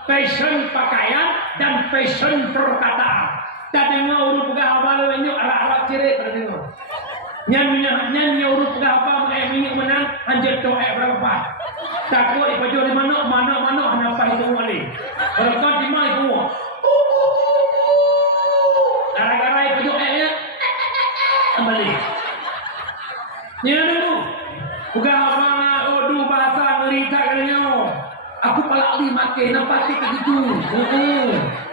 Fashion pakaian dan fashion perkataan. Tak dengar urut pegah apa lo nyok arak-arak cerit tak dengar. Nyanyi urut pegah apa minyak menang anjir tu berapa. Takut ipaju di mana apa itu boleh. Kalau kau di mana itu. Gara-gara ipaju nya kembali. Nyanyi dulu. Pegah apa odu bahasa ngerita kalinya. Aku palak li makin nampak tik gitu.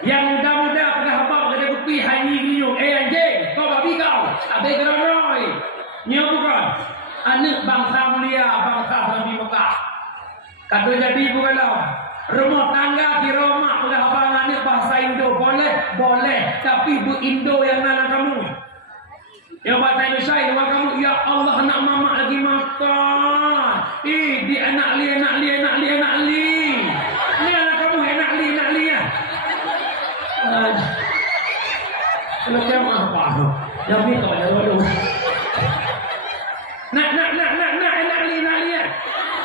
Yang muda-muda pegah habaq ada kopi hani ginyung. Anjing, kau babi kau. Abai geronoi. Nya bukan. Anak bangsa mulia, bangsa Nabi Mekah. Kata jadi bukanlah. Rumah tangga di rumah pegah habaq anak bahasa Indo boleh boleh. Tapi bu Indo yang nana kamu. Yang bahasa Indonesia yang kamu, ya Allah anak mama lagi makan. Di anak li. Ini anak kamu anak li ya. Kalau kamu apa? Yang ni kau yang dulu. Nak anak li ya.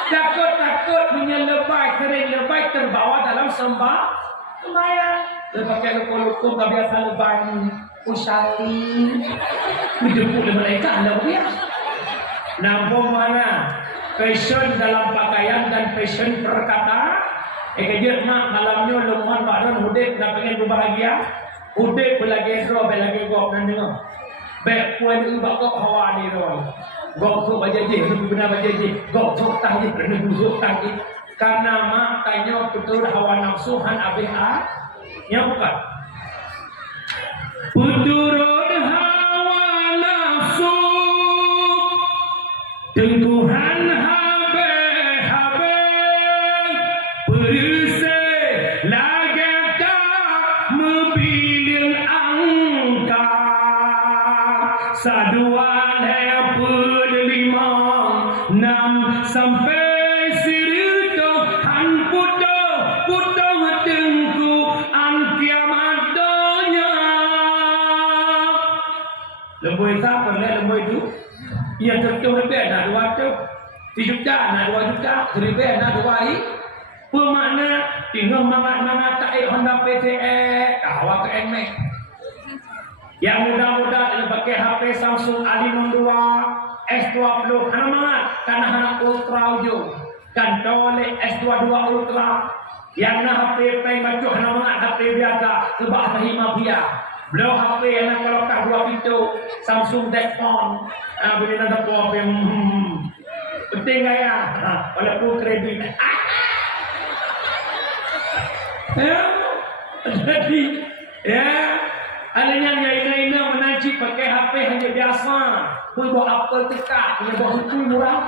Takut menyelebai kering lebay terbawa dalam sembahyang. Dia pakai lukum biasa lebay usali. Dijemput oleh mereka anda dia. Nampung mana? Fashion dalam pakaian dan fashion perkata. Kerja mak malamnya lemuan badan hudik nak pengen berbahagia. Hudik belagi roh belagi gok dan dengar. Baik puan ubah gok hawa ni roh. Gok tu bajaji, lebih benar bajaji. Gok tu tahji, kena busuk tahji. Karena mak tanya betul hawa nafsu han abih nya bukan. Puturun hawa nafsu tengkuhan habe perse lagata mobil angka saduan hepul 5 6 sampai sirito han puto tengku an kiamat donya lemboi siapa lemboi itu ia tertuh lebih nak 2 tu 3 juta nak 2 juta lebih nak 2 hari bermakna tinggal mangat tak Honda PCX awak ke NMAX yang muda-muda dia pakai HP Samsung A52 S20 hana mangat karena Ultra ujung kan tolek S22 Ultra yang nak HP peng baju hana mangat HP biasa sebab terima biar belum HP yang kalau tak 2 pintu Samsung Z Phone boleh nak dapat yang penting gaya walaupun kredit jadi alanya ina menanci pakai HP hanya biasa buat apa tekak punya bawa itu murah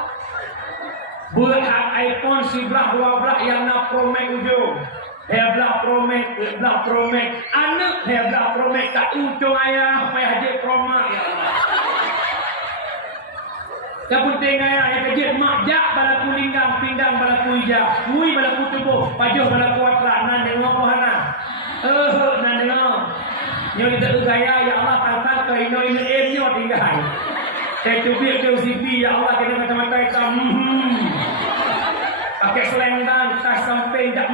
buat iPhone 11 12 yang nak Pro Max ujung Heblah Pro Max anak Heblah Pro Max tak ujung ayah apa haji Pro Max ya Allah yang penting ayah yang kerja mak jak balaku linggang pinggang balaku hijau mui balaku tubuh pajuh balaku watrak nan dengar pohana nan dengar nyo kita gaya ya Allah tak ke ino nyo tinggal saya cubit ke UCP ya Allah kena macam-macam hitam pakai selendang tas sampai tak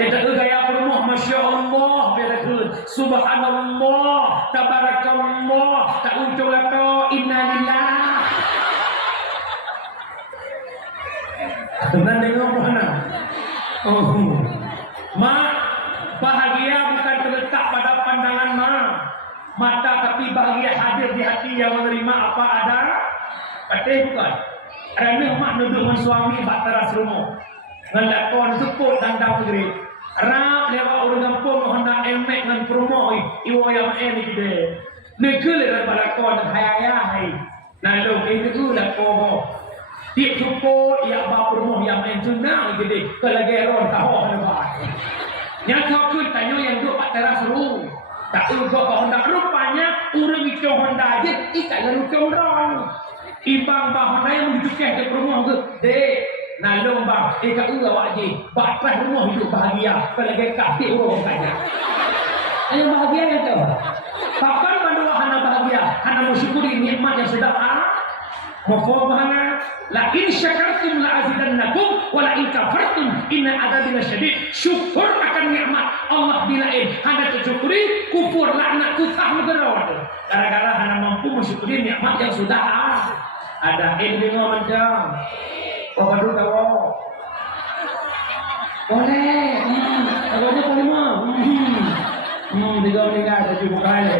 kita gaya rumah Masya Allah berakun Subhanallah Tabarakallah tak ujung laka innalillah dengan dengar mana mak bahagia bukan terletak pada pandangan mata tapi bahagia hadir di hati yang menerima apa ada bukan kerana mak duduk dengan suami bak teras rumah ngelakon seput dan dah negeri rap lewat orang kampung hendak emek dengan promo iwa yang ni kita negeri dan balakon hayah lalu itu lakon dia support ia ba promo yang entunang gede kelageron tahu lepas yang kau kun tanya yang duk pak teras rumah tak ugo Honda rupanya urang itu Honda aja ikan lalu comron ibang bah Honda yang dijukeh ke rumah ke dek nalong bang ikan awak je bapak rumah hidup bahagia pelagi kasih orang kaya yang bahagia yang tu kapan bandua hana bahagia hana mensyukuri nikmat yang sudah mafhum hana la in syakartum la azidannakum wa la in kafartum inna adabi lasyadid syukur akan nikmat Allah bilain hana tersyukuri kufur laknat kusah negara gara-gara hana mampu mensyukuri nikmat yang sudah ada dengar macam apa dulu tahu boleh awalnya boleh mah tiga meninggal ada juga kali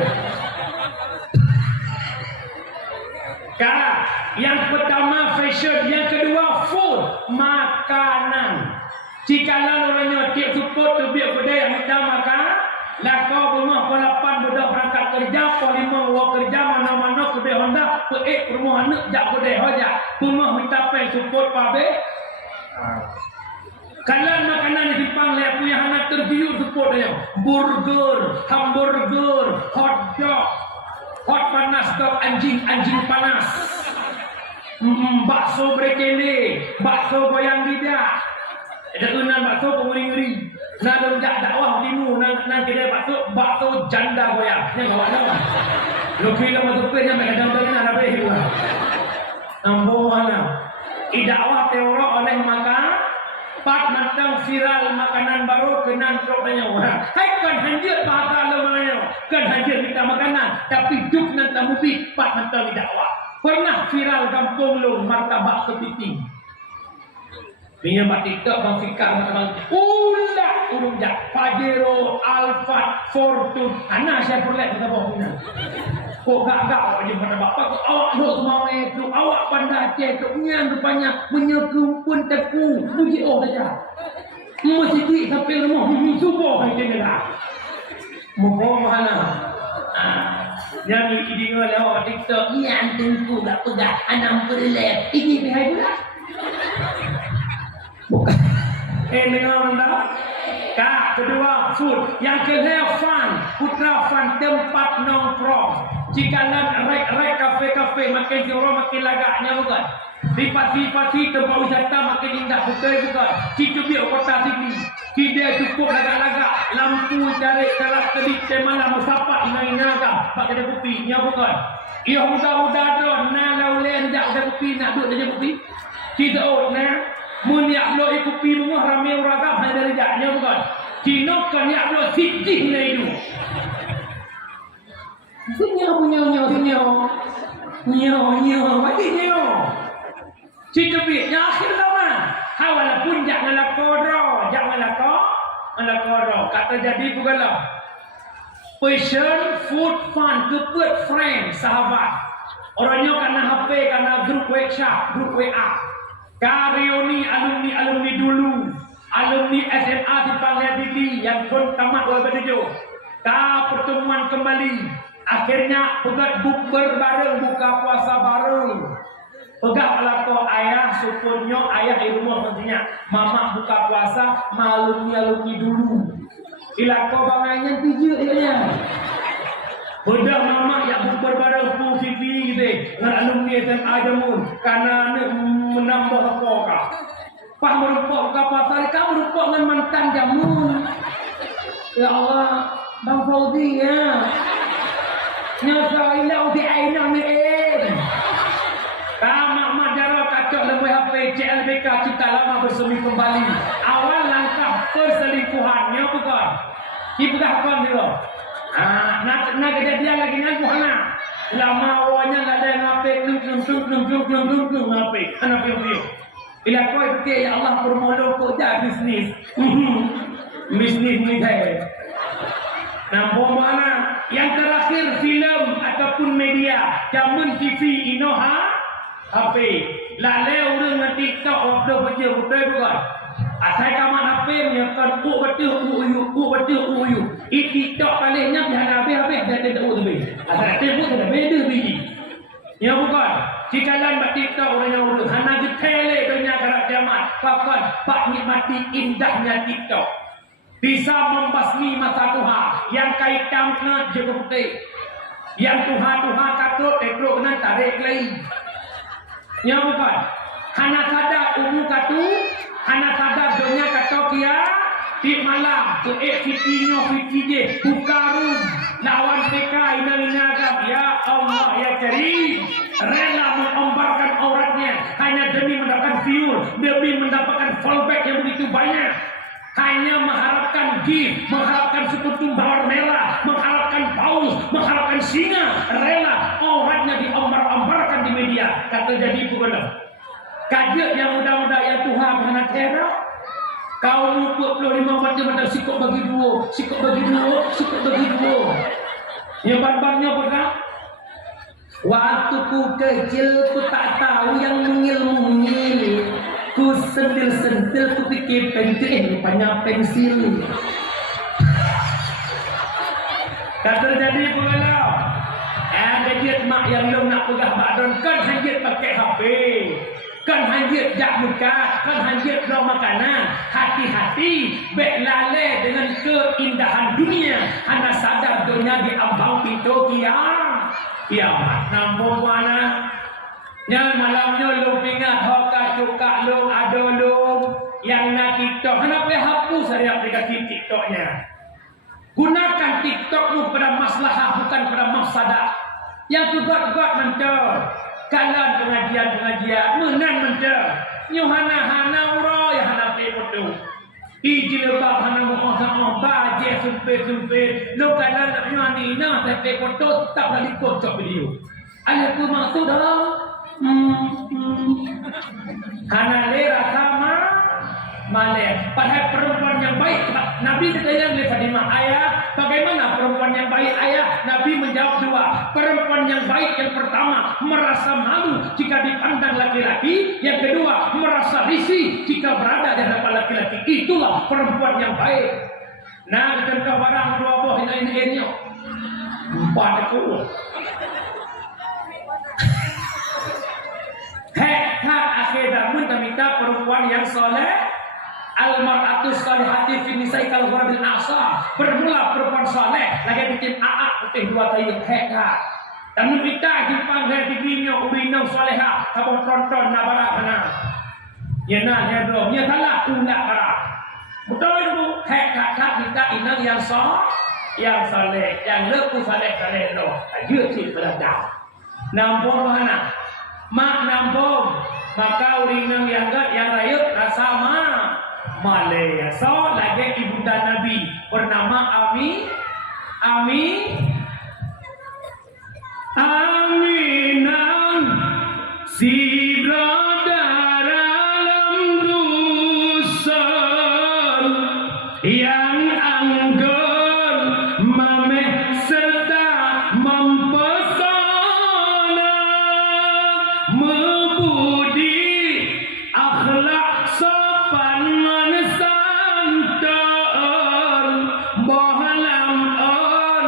yang pertama fashion, yang kedua food, makanan. Jika orangnya tiap support terbiak kedai yang makan, lakau rumah pelapan budak berangkat kerja, polima bawa kerja mana-mana kedai Honda, rumah anak jak kedai hoja, rumah minta pen support pabe. Kalau makanan di bang lihat punya anak tergiur support dia. Burger, hamburger, hot dog, hot panas dog anjing panas. Bakso berkele, bakso goyang lidah. Ada unan bakso penguri-nguri. Nak lonjak dakwah dinu nang kedai bakso janda goyang. Nya bawa nama. Lokil masuk ke nya kadang-kadang nak habis juga. Nampo mana? Dakwah teorok oleh maka pat matang viral makanan baru kenan troknya orang. Hai kan hanjir bahasa lemanya. Kan hanjir minta makanan tapi duk nan tamu pi pat matang dakwah. Pernah viral kampung lu martabak kepiting. Punya mak TikTok bang Fikar bang ulah urung jak Pajero, Alphard, Fortune. Ana saya perlet kata bawa punya. Kok gak aja pada bapak kok awak lu mau itu awak pandai Aceh tu nyan rupanya menyekumpun teku puji oh saja. Mesti di sampai rumah subuh kan dia dah. Mau mana? Yang ini lewat TikTok yang tunggu gak pegang anam perlet. Ini behai pula. Bukan. Dengar anda? Kak, kedua food. Yang kedua fun. Putra fun tempat nongkrong. Jika nak rek kafe makin jorok makin lagaknya bukan. Di pati tempat wisata makin indah betul bukan. Kita biar kota sini. Kita cukup lagak-lagak. Lampu cari kalak kedip malam musafak ina-ina pakai ada kopi. Nya bukan. Ia muda-muda dah. Nah laulen jak ada kopi nak duduk ada kopi. Kita nah. Mun yak lo ikupi rumah ramai orang hanya dari jaknya bukan. Cino kan yak lo sijih na itu. Nyo, mati nyo. Cito bi, nya akhir zaman. Hawala pun jangan lakoro. Kata jadi bukan lah. Passion, food, fun, keput, friend, sahabat. Orangnya karena HP, karena grup WhatsApp, grup WA. Reuni alumni dulu, alumni SMA di Panggadili yang pun tamat wabadijo. Pertemuan kembali, akhirnya pegat bukber bareng, buka puasa bareng. Pegat pelako ayah supunyo, ayah di rumah nantinya, mama buka puasa, alumni dulu. Ilako banganya tujuh ya. Bedah mama yang bukber bareng pu TV gitu, dengan alumni SMA jamun, karena menambah apa kah? Pak merupok ke pasar, kamu merupok dengan mantan jamun. Ya Allah, Bang Fauzi ya. Nyasa ilah di aina mi'in. Mak jarang kacau lemah HP CLBK Cita Lama bersemi kembali. Awal langkah perselingkuhannya bukan. Ibu dah kon dulu. Nak kejadian lagi ngaku hana. Lama awalnya nggak ada yang ngape klum ngape. Anak piu. Bila kau itu ya Allah bermula kau dah bisnis. Bisnis ni saya. Nampak mana? Yang terakhir filem ataupun media, jamun TV inoha HP. Lalu orang nanti TikTok upload baca betul bukan? Asal kaman HP menyakan betul uyu. Ini TikTok palingnya biar habis dah tidak lebih. Asal tembok dah beda biji. Ya bukan. Jika lain buat TikTok orang yang urus, hanya getele dunia karak kiamat. Bahkan pak nikmati indahnya TikTok. Bisa membasmi masa Tuhan yang kaitan kena jaga putih. Yang Tuhan katut ekro kena tarik lagi. Ya bukan. Hanya sadar umum katu, hanya sadar dunia kata kia di malam tu fitinya fitije bukarum lawan PK ina agam. Ya Allah ya Karim, rela mengombarkan auratnya hanya demi mendapatkan view, demi mendapatkan fallback yang begitu banyak. Hanya mengharapkan gift, mengharapkan sekutu bawang merah, mengharapkan paus, mengharapkan singa, rela auratnya diombar-ombarkan di media. Kata jadi bukan kajian yang muda-muda yang Tuhan anak terah. Kau 25 macam sikok bagi dua. Yang ban-bannya pegang. Waktu ku kecil ku tak tahu yang mungil-mungil. Ku sentil-sentil ku pikir pentil rupanya pensil. Kata jadi pengalau. Gadget mak yang belum nak pegang badan kan hajat pakai HP. kan hanyut jak muka, kan hanyut no makanan. Hati-hati, bek lalai dengan keindahan dunia. Hana sadar dunia di ambang pintu kiamat. Nampung mana? Yang malamnya lu ingat hoka cuka lu ada lu yang nak TikTok. Kenapa hapus hari aplikasi TikToknya? Gunakan TikTokmu pada maslahah bukan pada mafsadah. Yang tugat-tugat mentor, kalan pengajian-pengajian, menan mentor. Hana ura ya hana foto. Ijilbab hana mu'ah baje sumpit-sumpit. Lo kalan nak nyani na tapi foto tak boleh kocok video. Ada tu maksud dah. Hana lera sama Malay. Padahal perempuan yang baik, Nabi ditanya oleh Fatimah, ayah, bagaimana perempuan yang baik? Ayah, Nabi menjawab dua. Perempuan yang baik yang pertama merasa malu jika dipandang laki-laki. Yang kedua merasa risih jika berada di hadapan laki-laki. Itulah perempuan yang baik. Nah, contoh barang dua buah ini empat ekor. Hak akhir zaman minta perempuan yang soleh. Al-mar'atus salihati fi nisa'i kal ghurabil asar. Bermula perempuan soleh lagi bikin aak putih dua tayu hak. Dan kita dipanggil dirinya urina soleha kabung tonton nabara kana. Ya nah ya do, ya salah ulah para. Betul itu hak kita inang yang soleh, yang leku soleh do. Ayo sih berada. Nampung mana? Mak nampung, maka urinang yang rayut sama Malaya. So lagi ibunda Nabi bernama Aminah si berada dalam dusun yang anggun mameh serta mempesona, membudi akhlak sopan santun, bohalam on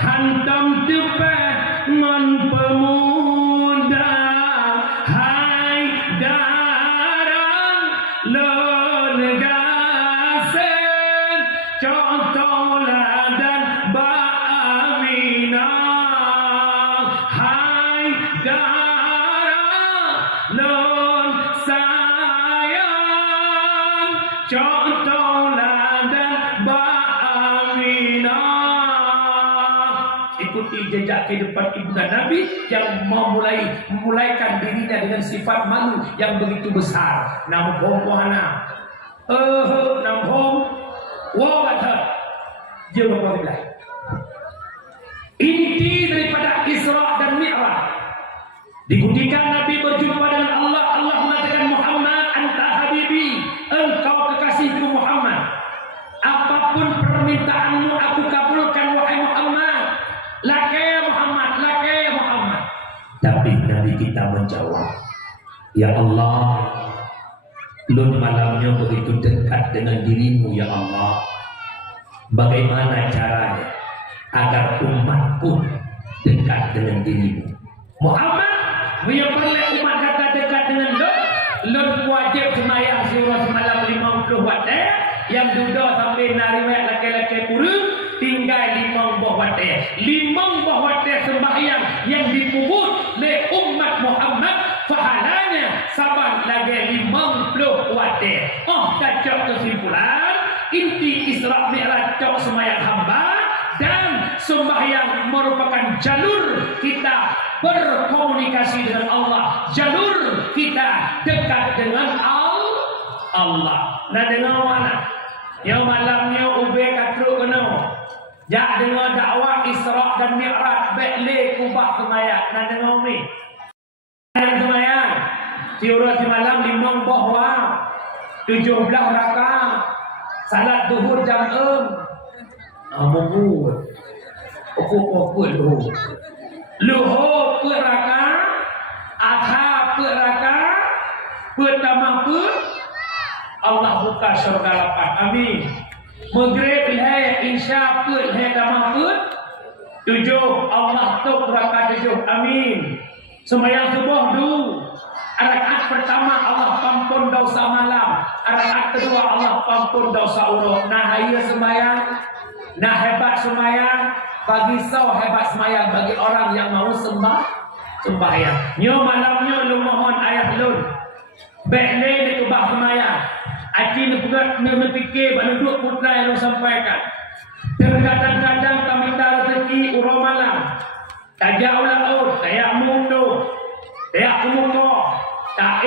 hantam tepeh ngon pemuda. Hai darang lon gasen contoh ladan ba Aminah. Hai darang lon sayang contoh ladan ba Aminah. Ikuti jejak kehidupan ibunda Nabi yang memulaikan dirinya dengan sifat malu yang begitu besar. Nampung wahana, nampung wabata, dia berpakailah. Inti daripada Isra dan Mi'raj. Dikutikan Nabi berjumpa dengan Allah. Allah mengatakan, Muhammad anta habibi, engkau kekasihku Muhammad. Apapun permintaanmu aku kabulkan wahai Muhammad. Laki Muhammad. Tapi Nabi kita menjawab, ya Allah, lun malamnya begitu dekat dengan dirimu ya Allah. Bagaimana caranya agar umat pun dekat dengan dirimu Muhammad? Dia perlu umat kata dekat dengan lun wajib semayang surah semalam 50 waktu. Yang duduk sampai nariwet laki-laki pura tinggal 5 buah waktu. 5 buah waktu sembahyang yang dipubut oleh umat Muhammad pahalanya saban lagi 50 waktu. Kacau kesimpulan inti Isra Mi'raj cok sembahyang hamba dan sembahyang merupakan jalur kita berkomunikasi dengan Allah, jalur kita dekat dengan Allah. Nah dengan mana? Yang malamnya ube katru kena. Ya dengan dakwah Isra dan Mi'raj bekle kubah semayang. Nah dengan umi. Dan semayang. Tiura semalam 5 buah 17 rakaat. Salat duhur jam 6. Mungkut. Pukul luhur. Luhur per rakaat. Adha per rakaat. Pertama per Allah buka syurga lapan. Amin. Maghrib hai insya pun hai tamam pun 7 Allah tok rakaat 7. Amin. Sembahyang subuh Rakaat pertama Allah pampun dosa malam, rakaat kedua Allah pampun dosa urut. Nah ayo sembahyang, nah hebat sembahyang, bagi sau hebat sembahyang bagi orang yang mau sembahyang. Nyo malamnya lu mohon ayah lun, bekle di kubah sembahyang. Aci ni pegat ni fikir pada dua putra yang lu sampaikan. Kadang-kadang kami taruh rezeki urut malam, tajak ulang tayak mundur. Tak umuko, tak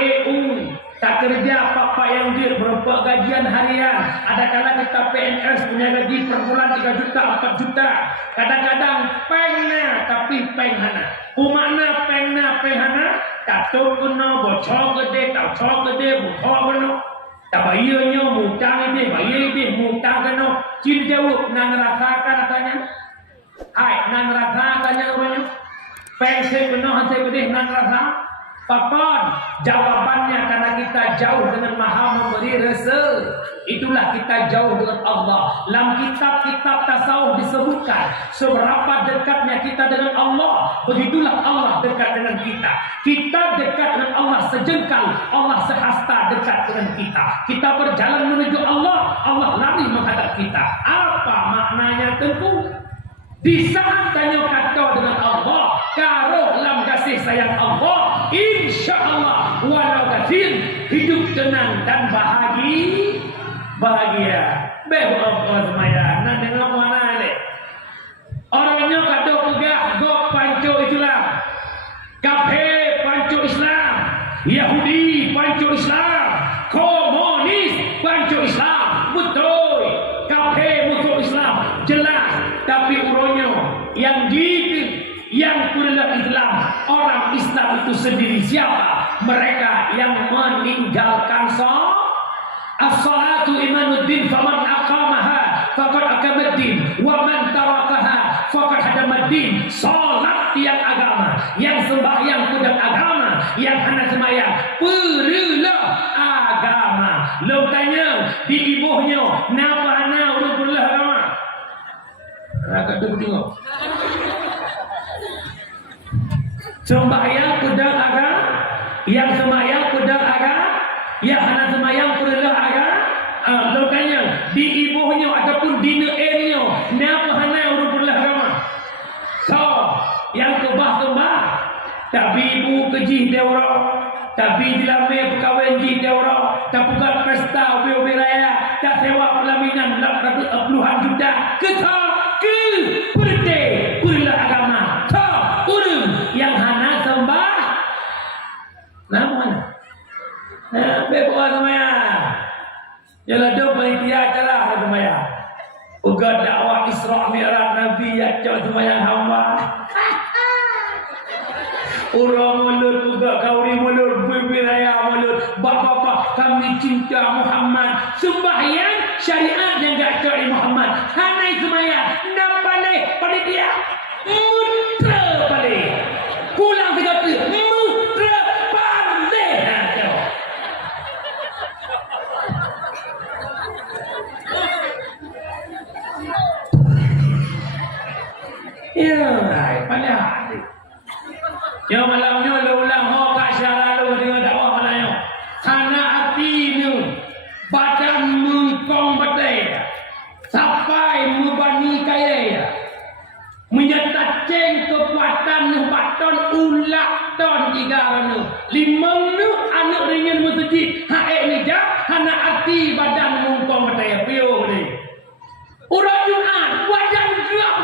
tak kerja apa-apa yang dia berapa gajian harian. Ada kala kita PNS punya gaji per bulan 3 juta, 4 juta. Kadang-kadang pengna tapi penghana. Kumana pengna penghana? Tak tahu kena bocor gede, tak bocor gede, bocor kena. Tak bayarnya mutang ini, bayar ini, mutang kena. Cil jauh, nang rasakan tanya. Hai, nang rasakan yang banyak. Pensel penuh hasil pedih nak rasa. Pakon jawabannya karena kita jauh dengan Maha memberi rezeki. Itulah kita jauh dengan Allah. Dalam kitab-kitab tasawuf disebutkan seberapa dekatnya kita dengan Allah, begitulah Allah dekat dengan kita. Kita dekat dengan Allah sejengkal, Allah sehasta dekat dengan kita. Kita berjalan menuju Allah, Allah lari menghadap kita. Apa maknanya tentu? Di saat tanya kata dengan Allah, karo dalam kasih sayang Allah, insya Allah walau kafir hidup tenang dan bahagia. Bebas semaya. Nak dengar mana ni? Orangnya kata pegah gok panco Islam, kafe panco Islam, Yahudi panco Islam, komunis panco Islam, betul. Kafe musuh Islam jelas. Tapi uronyo yang pula Islam, orang Islam itu sendiri siapa? Mereka yang meninggalkan as-salatu imanuddin, faman aqamaha faqad aqamaddin, wa man tarakaha faqad hadamaddin. Salat tiang agama, yang sembahyang kudat agama, yang hana sembahyang perlah agama. Lo tanya di ibuhnya, napa hana urut perlah agama? Rakyat tu tengok. Sembahyang kudang agak, yang sembahyang kudang agak, yang hana sembahyang perlah agak. Lo tanya di ibuhnya ataupun di neernya, napa hana urut perlah agama? So, yang kebah sembah, tapi ibu kejih deura, tapi dilame perkahwin ji deura, tak bukan pesta ubi raya, tak sewa pelaminan puluhan juta. Ke berde pula agama tak urung yang hana sembah namun bebas semaya jalan do panitia acara semaya uga dakwah Isra Mi'raj Nabi ya cok semaya hamba urang mulut uga kauri mulut bibi raya mulut bapa kami cinta Muhammad sembahyang syariat yang gak cok Muhammad hanai semaya pada dia mutra balik pulang tiga tu mutra balik ya pada hati yang malamnya lo ulang ho kak syara lo dengan dakwah malamnya karena hati ni badan mengkong batai sampai mubani kaya menyatakan kekuatan nubaton ulak ton tiga nu lima nu anak ringin masjid hae ni jah hana hati badan mungkong batai pio ni urang Jumat badan gerak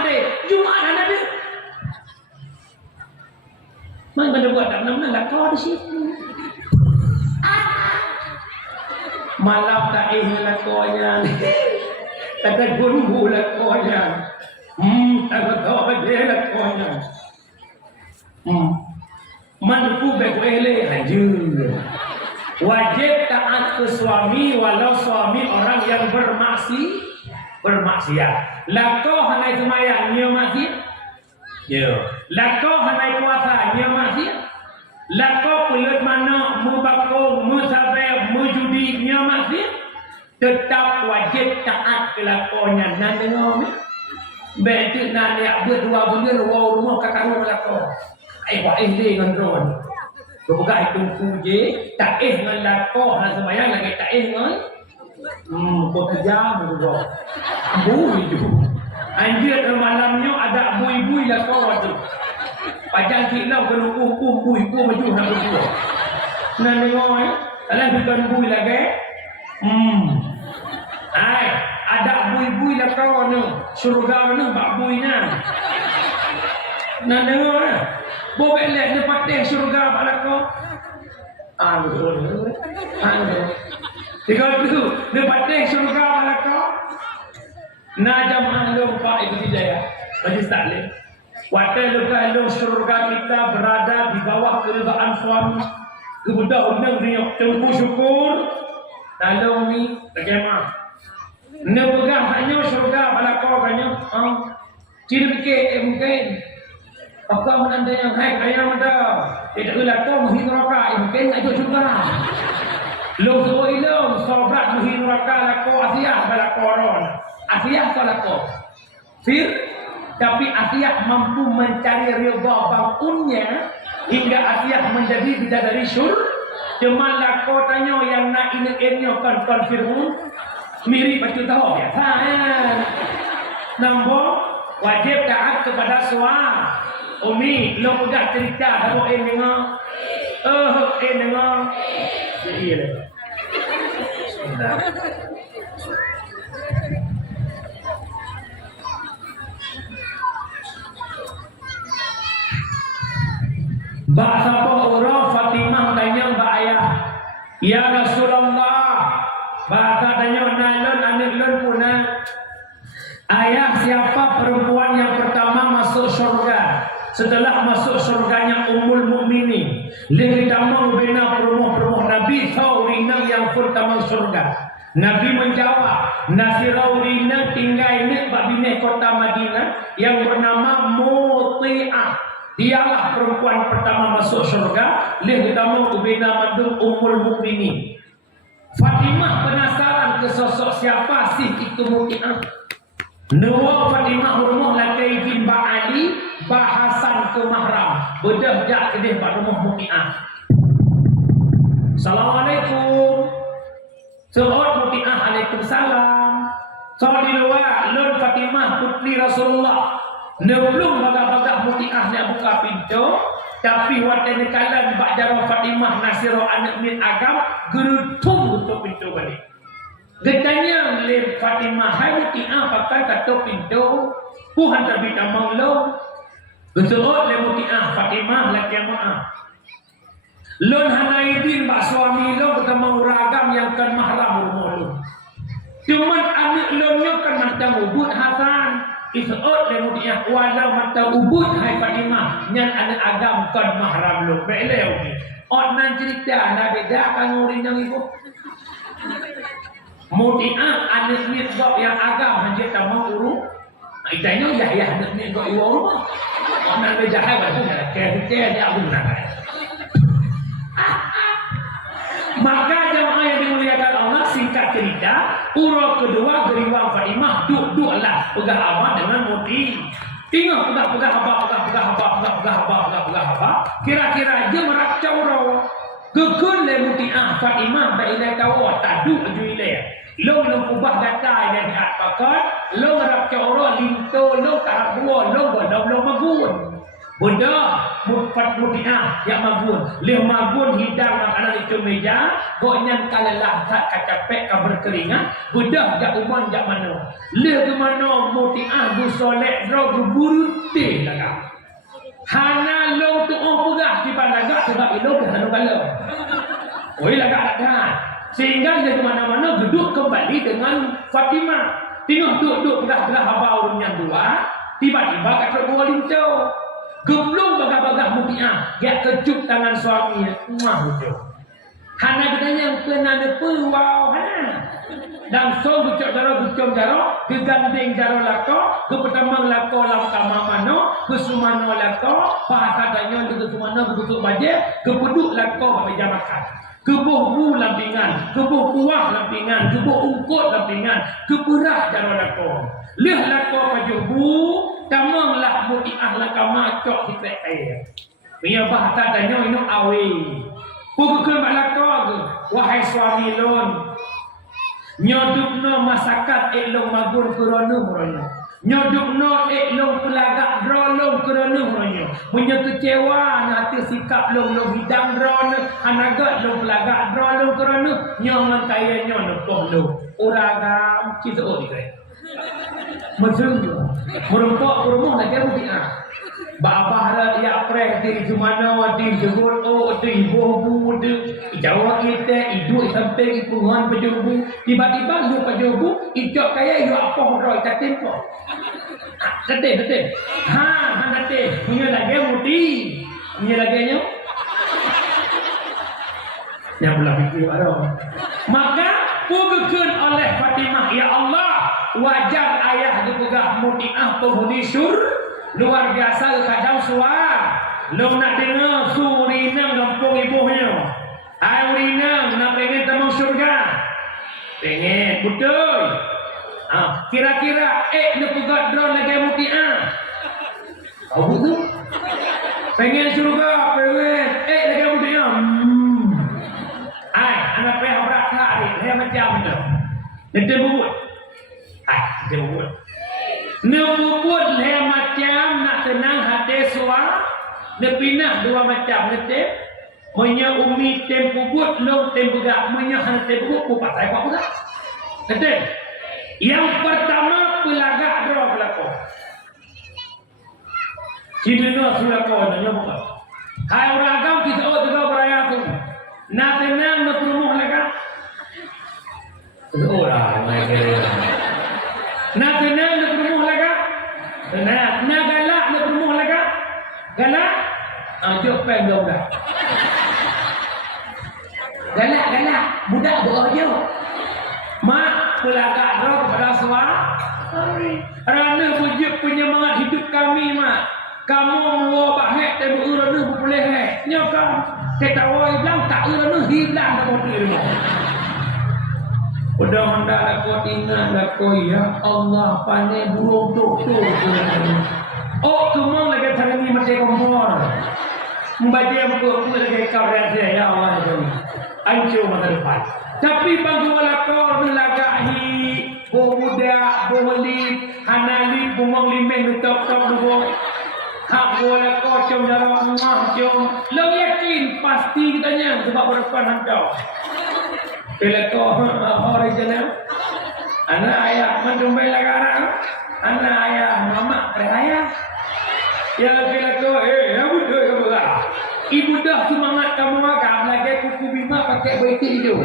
gede Jumat hana dia mang pada buat tak nama nak kau di situ malam tak lakonya kata guru lakonya tak tahu apa dia lakonya manfu bekwele hajur wajib taat ke suami walau suami orang yang bermaksiat lako hanai semayang nyo maksiat yo lako hanai puasa nyo maksiat lako pulut mana mu bako mu sabe mu judi nyo maksiat tetap wajib taat ke lakonya nan dengar ni betul nan ya berdua bulan wow rumah kakak rumah lako ai wa ai dengan ron Bukan hitung puji, tak dengan lakoh dan sembahyang lagi tak dengan kau terjam juga. Bui tu. Anjir malamnya ada bui-bui lakoh tu. Pajang kilau kalau bui baju nak berdua. Nak dengar dalam bukan bui lagi. Ai, ada bui-bui lakoh tu. Surga tu bak buinya. Nak dengar boleh lihat dia patih surga pada kau. Betul. Tiga itu dia patih surga pada kau. Najam anglung Pak Ibu Hidayah Majlis Taklim. Waktu luka anglung surga kita berada di bawah keridaan suami. Kebudak undang riok tunggu syukur. Lalu ni bagaimana? Nepegang hanya surga pada kau hanya. Ciri fikir mungkin. Apa menanda yang hai kaya ada? Tidak boleh kau muhin neraka. Mungkin itu juga. Lo soi lo sobrat muhin neraka lako Asia balakoron. Asia kolako. Fir tapi Asia mampu mencari ridha bangunnya hingga Asia menjadi bidadari syur. Cuma lako tanya yang nak ini konfirm mirip baju tahu biasa. Nombor wajib taat kepada suami. Umi, lo pegang cerita kalau dengar. Dengar. Jadi le. Bahasa orang Fatimah tanya mbak ayah, ya Rasulullah, bahasa tanya nalon anak lon puna. Ayah, siapa perempuan yang pertama masuk surga? Setelah masuk surganya Ummul Mukminin, lebih tamang bina perumoh Nabi Saurina yang pertama surga. Nabi menjawab, Nasiraurina tinggal ini babine kota Madinah yang bernama Muti'ah. Dialah perempuan pertama masuk surga, lebih tamang bina mandung Ummul Mukminin. Fatimah penasaran ke sosok siapa sih itu Muti'ah. Nawa Fatimah rumah laki bin Ba'ali bahasan ke mahram bedah jak kedih pak rumah Muti'ah. Assalamualaikum. Sehat Muti'ah. Waalaikumsalam. So di luar lon Fatimah putri Rasulullah. Nebelum bagak-bagak Muti'ah nak buka pintu, tapi waktu nekalan bak jarah Fatimah Nasiro anak min agam gerutung untuk pintu balik. Getanya le Fatimah hai Muti'ah pakai kato pintu puhan tapi tamang lo betul le Muti'ah Fatimah laki maaf lon hanaidin bak suami lo bertemu ragam yang kan mahram rumah lo cuman anak lo nya kan macam ubud Hasan isot le Muti'ah walau mata ubud hai Fatimah nyan anak agam kan mahram lo beleu ni nan cerita na beda kan ngurin yang ibu Muti'ah anak ni gak yang agam hanya tamu urung. Itanya ya anak ni gak iwa rumah. Nak belajar hai baca kaya dia aku nak. Maka jemaah yang dimuliakan Allah singkat cerita, urut kedua geriwang Fatimah duduklah pegang abah dengan Muti. Tengok pegang apa. Kira-kira je merak caurau. Gekun le Muti'ah Fatimah bailai tawa tadu ajuile. Long kubah datai dan hat pakat, long rap caura linto, long tarap dua, long godam long magun. Bunda mufat Muti'ah yang magun. Leh magun hidang makanan itu meja, goknya kalalah tak kacapek ka berkeringat, bunda jak uman jak mana. Leh ke mana Muti'ah bu soleh ro guru teh lagam. Hana long tu pegah di pandagak sebab ilo ke hanu kalau. Oi lagak dah. Sehingga dia ke mana-mana duduk kembali dengan Fatimah. Tengok duduk belah-belah abang yang dua. Tiba-tiba kat dua lincau. Geblung bagah-bagah Muti'ah. Dia kejut tangan suaminya. Betul. Hana katanya kena nepu wow hana. Dan so gucok jaro geganding jaro lako, ke pertama lako lama mano, ke sumano lako, bahasa danyon ke sumano ke tutup baje, ke peduk lako bagi makan. Kebuh bu lampingan, kebuh kuah lampingan, kebuh ungkut lampingan, keberah jaro lako. Leh lako pajuh bu, tamanglah Muti'ah laka macok sikret air. Punya bahasa tanya ini awe. Pukul malakog, wahai suami lon. Nyodukno masyarakat elong magun kerono rono. Nyodukno elong pelagak drolong kerono rono. Punya kecewa nanti sikap long hidang drone, anagat long pelagak drolong kerono. Nyong kaya nyong poh lo. Uragam kita ori kaya. Macam tu. Merumpok rumah nak kira dia. Babah ya preh di mana di jebul di ibu di Jawa kita hidup sampai puluhan pejubu tiba-tiba lu pejubu itu kayak you apa roy katempo betul betul punya lagi muti punya lagi nya yang belah fikir maka pugukeun oleh Fatimah ya Allah wajar ayah dipegah mutiah penghuni luar biasa kadang suar lu nak dengar surinang kampung ibunya urinang nak pengen temang surga pengen betul kira-kira lu pegat drone lagi mutiah tahu betul pengen surga pengen lagi mutiah anak pengen berakha dia macam tu nanti bubut dia bubut nebubut le macam nak tenang hati suar nepinah dua macam nete punya umi tempubut long tempugak punya han tempubut kupat saya apa pula nete yang pertama pelagak dro belako sidino sulako nanya bukan hai uragam kita juga beraya tu nak tenang nak rumah lega orang nak tenang nak rumah lega nak galak nak rumah lega galak jok pendong dah galak budak berojo mak pelagak roh kepada suara kerana wujud penyemangat hidup kami mak kamu mau bahek tapi uranu boleh nyokam ketawa bilang tak uranu hilang tak boleh rumah. Udah hendak aku ingat aku ya Allah pandai burung tu. Oh kemang lagi tangan ni macam kompor. Membaca aku lagi kau rasa ya Allah itu. Ancur masa depan. Tapi bagi walakor melagahi budak bulik hanali bumong limeng betok dulu. Hak walakor cum darah rumah cum. Lo yakin pasti kitanya sebab berdepan handau. Bila kau orang jenam, anak ayah mendombai lagaran, anak ayah mama perayaan. Ya bila kau, betul ya betul. Ibu dah semangat kamu agak lagi kuku bima pakai baiti itu.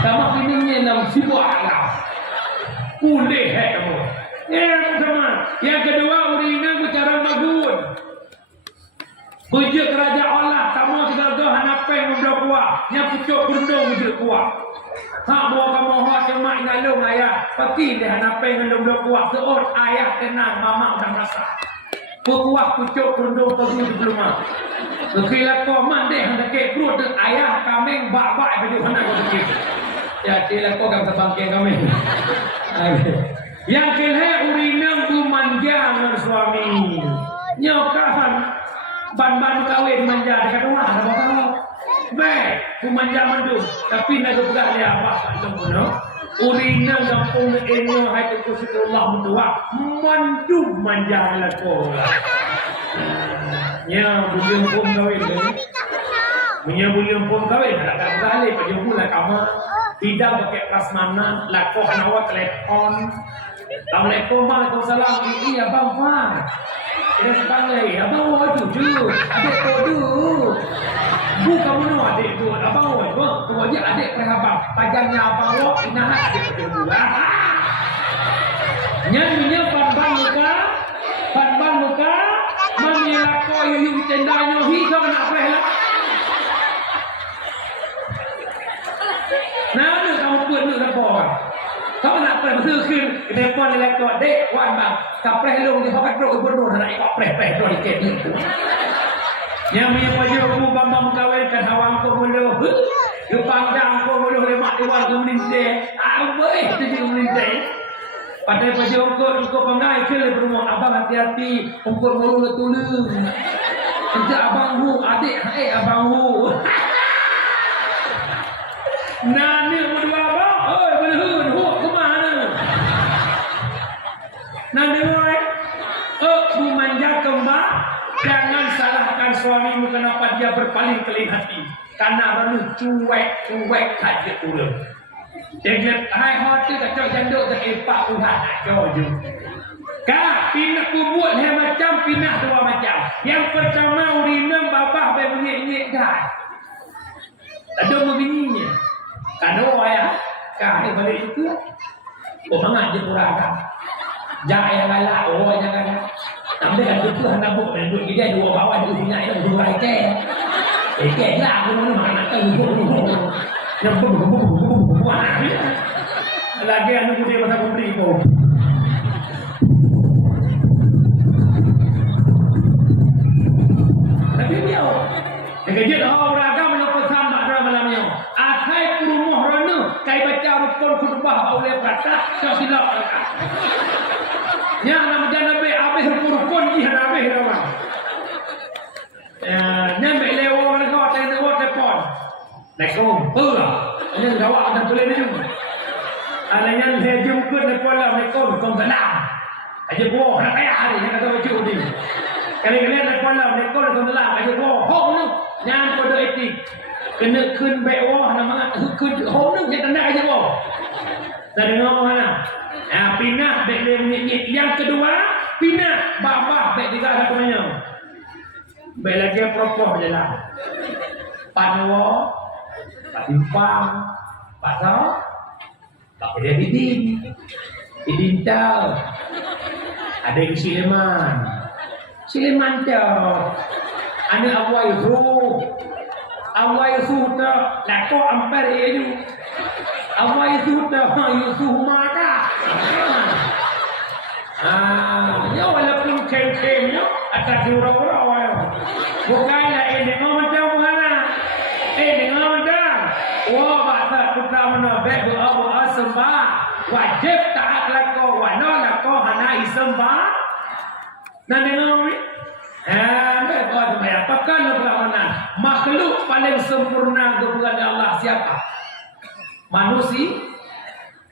Sama piningnya nam sibuah alam. Boleh kamu. Teman. Yang kedua urina bicara magun. Pujuk kerajaan Allah, kamu segala hanapen membelah kuat. Yang pucuk berundung pujuk kuat. Hak bawa kamu hak cemak nalung ayah. Pati dia hanapen membelah kuat. Seot ayah tenang, mama dah rasa. Kuat pucuk berundung pergi di rumah. Kekila kau mandi hendak ke perut ayah kambing bak-bak pada mana kau pergi. Ya, kila kau kan terbangkit kami. Yang kelihatan urinang tu manja dengan suami. Nyokahan. Ban-ban kawin manja dekat rumah ada apa kamu? Baik, ku manja mandu, tapi nak bergerak dia apa? Tunggu, urina kampung ini hai tu Allah mentua, mandu manja lako. Nya bulium pun kawin ni. Punya bulium pun kawin, ada kali pajak lah kamu. Tidak pakai prasmanan, lako nawa telepon. Assalamualaikum warahmatullahi wabarakatuh. Iya bang Fah. Kita sepanggil, abang mau jujur, adik kodu. Bukan mana adik tu, abang mau tu aja adik perhabang. Pajangnya abang lo, inah adik kodu. Nyanyinya pan muka, mami lako yuyu tendanya hijau nak perlah. Nah, ni kamu buat ni apa? Kau nak pergi bersihkan telefon elektronik dek wan bang kapreh lu di hokat bro bodoh nak ikut preh do dikit itu yang punya paju aku bambang kawin kan hawang ko bolo yo pandang ko bolo lemak diwar ko minte boy tu je minte pada paju ko pengai ke le rumah abang hati-hati ukur bolo le tulung Itu abang hu, adik abang hu. Nani berdua abang, berhun, hu ke mana? Nani boy, bu manja kembang, jangan salahkan suamimu kenapa dia berpaling keling hati. Karena ranu cuek saja turun. Jadi hai hati kacau janduk terepak Tuhan kacau je. Kak, pindah kubut macam pindah dua macam. Yang pertama urinam babah berbunyi-bunyi dah. Ada begininya. Kado ya, kak ni balik itu. Mangat je kurang kan. Jangan galak, jangan galak. Nampak ada tu hendak buat duduk dia dua bawah duduk punya itu dua ikan. Ikan lah, aku mana nak tahu. Lagi anu putih pasal putih pun. Tapi dia, kerja dah beragam menyokong sama dalam malamnya. Akhir kurumuh rana, kai baca rukun khutbah oleh kata, kau silap. Yang nama jangan habis rukun dia habis ramai. Nyampe lewat orang kau tak lewat telepon. Lekong, ini jawab dan tulis ni juga. Alanya saya jumpa telepon lah lekong, kau tenang. Aja boh nak kaya hari yang kata baju ni. Kali-kali telepon lah lekong, kau tenang. Aja boh, hong nu, jangan kode etik. Kena kun baik wah nama kun hong nu dia tanda aja boh. Dah dengar mana? Pindah baik dia. Yang kedua, pindah babah baik tiga satu punya. Baik lagi propoh je lah. Panwa, Pak Simpang, Pak Sao, Pak Kedai Idin Tau, ada yang Sileman Tau, ada Awai Yusuf Tau, Lako Ampar Eju, Awai Yusuf Tau, Yusuf Mata. Ya walaupun kem-kemnya, atas surau-surau, bukanlah ini macam mana. Dengar dah. Wah, bahasa putra mana baik berapa sembah. Wajib taat lako, wano lako hana isembah. Nak dengar ni? Baik kau tu bayar. Apakah nak mana? Makhluk paling sempurna kepada Allah siapa? Manusia.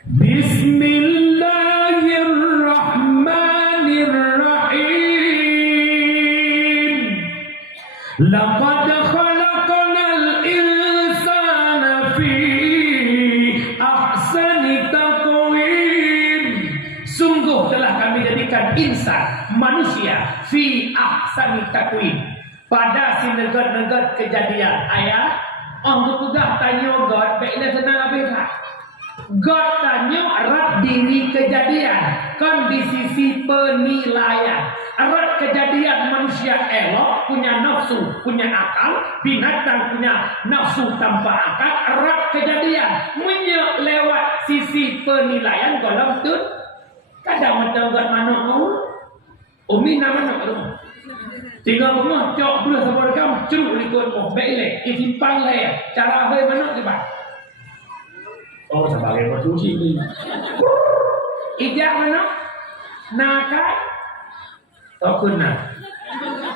Bismillahirrahmanirrahim. Laqad khalaqnal insana fi ahsani taqwim. Sungguh telah kami jadikan insan manusia fi ahsani taqwim pada sinegat-negat kejadian. Ayat orang tugas tanya God, baiklah senang habis tak? God tanya erat diri kejadian, kondisi penilaian. Erat kejadian manusia elok, punya nafsu, punya akal, binatang punya nafsu tanpa akal. Erat kejadian lewat sisi penilaian golong tu. Kadang macam God mana mau, umi nama nak rumah. Tinggal rumah cok belah sama rekam ceruk ikut mau baiklah, isimpang lah. Cara apa mana sebab? Oh sebagai bersuci ni. Ijak mana? Nakai. Takut nak.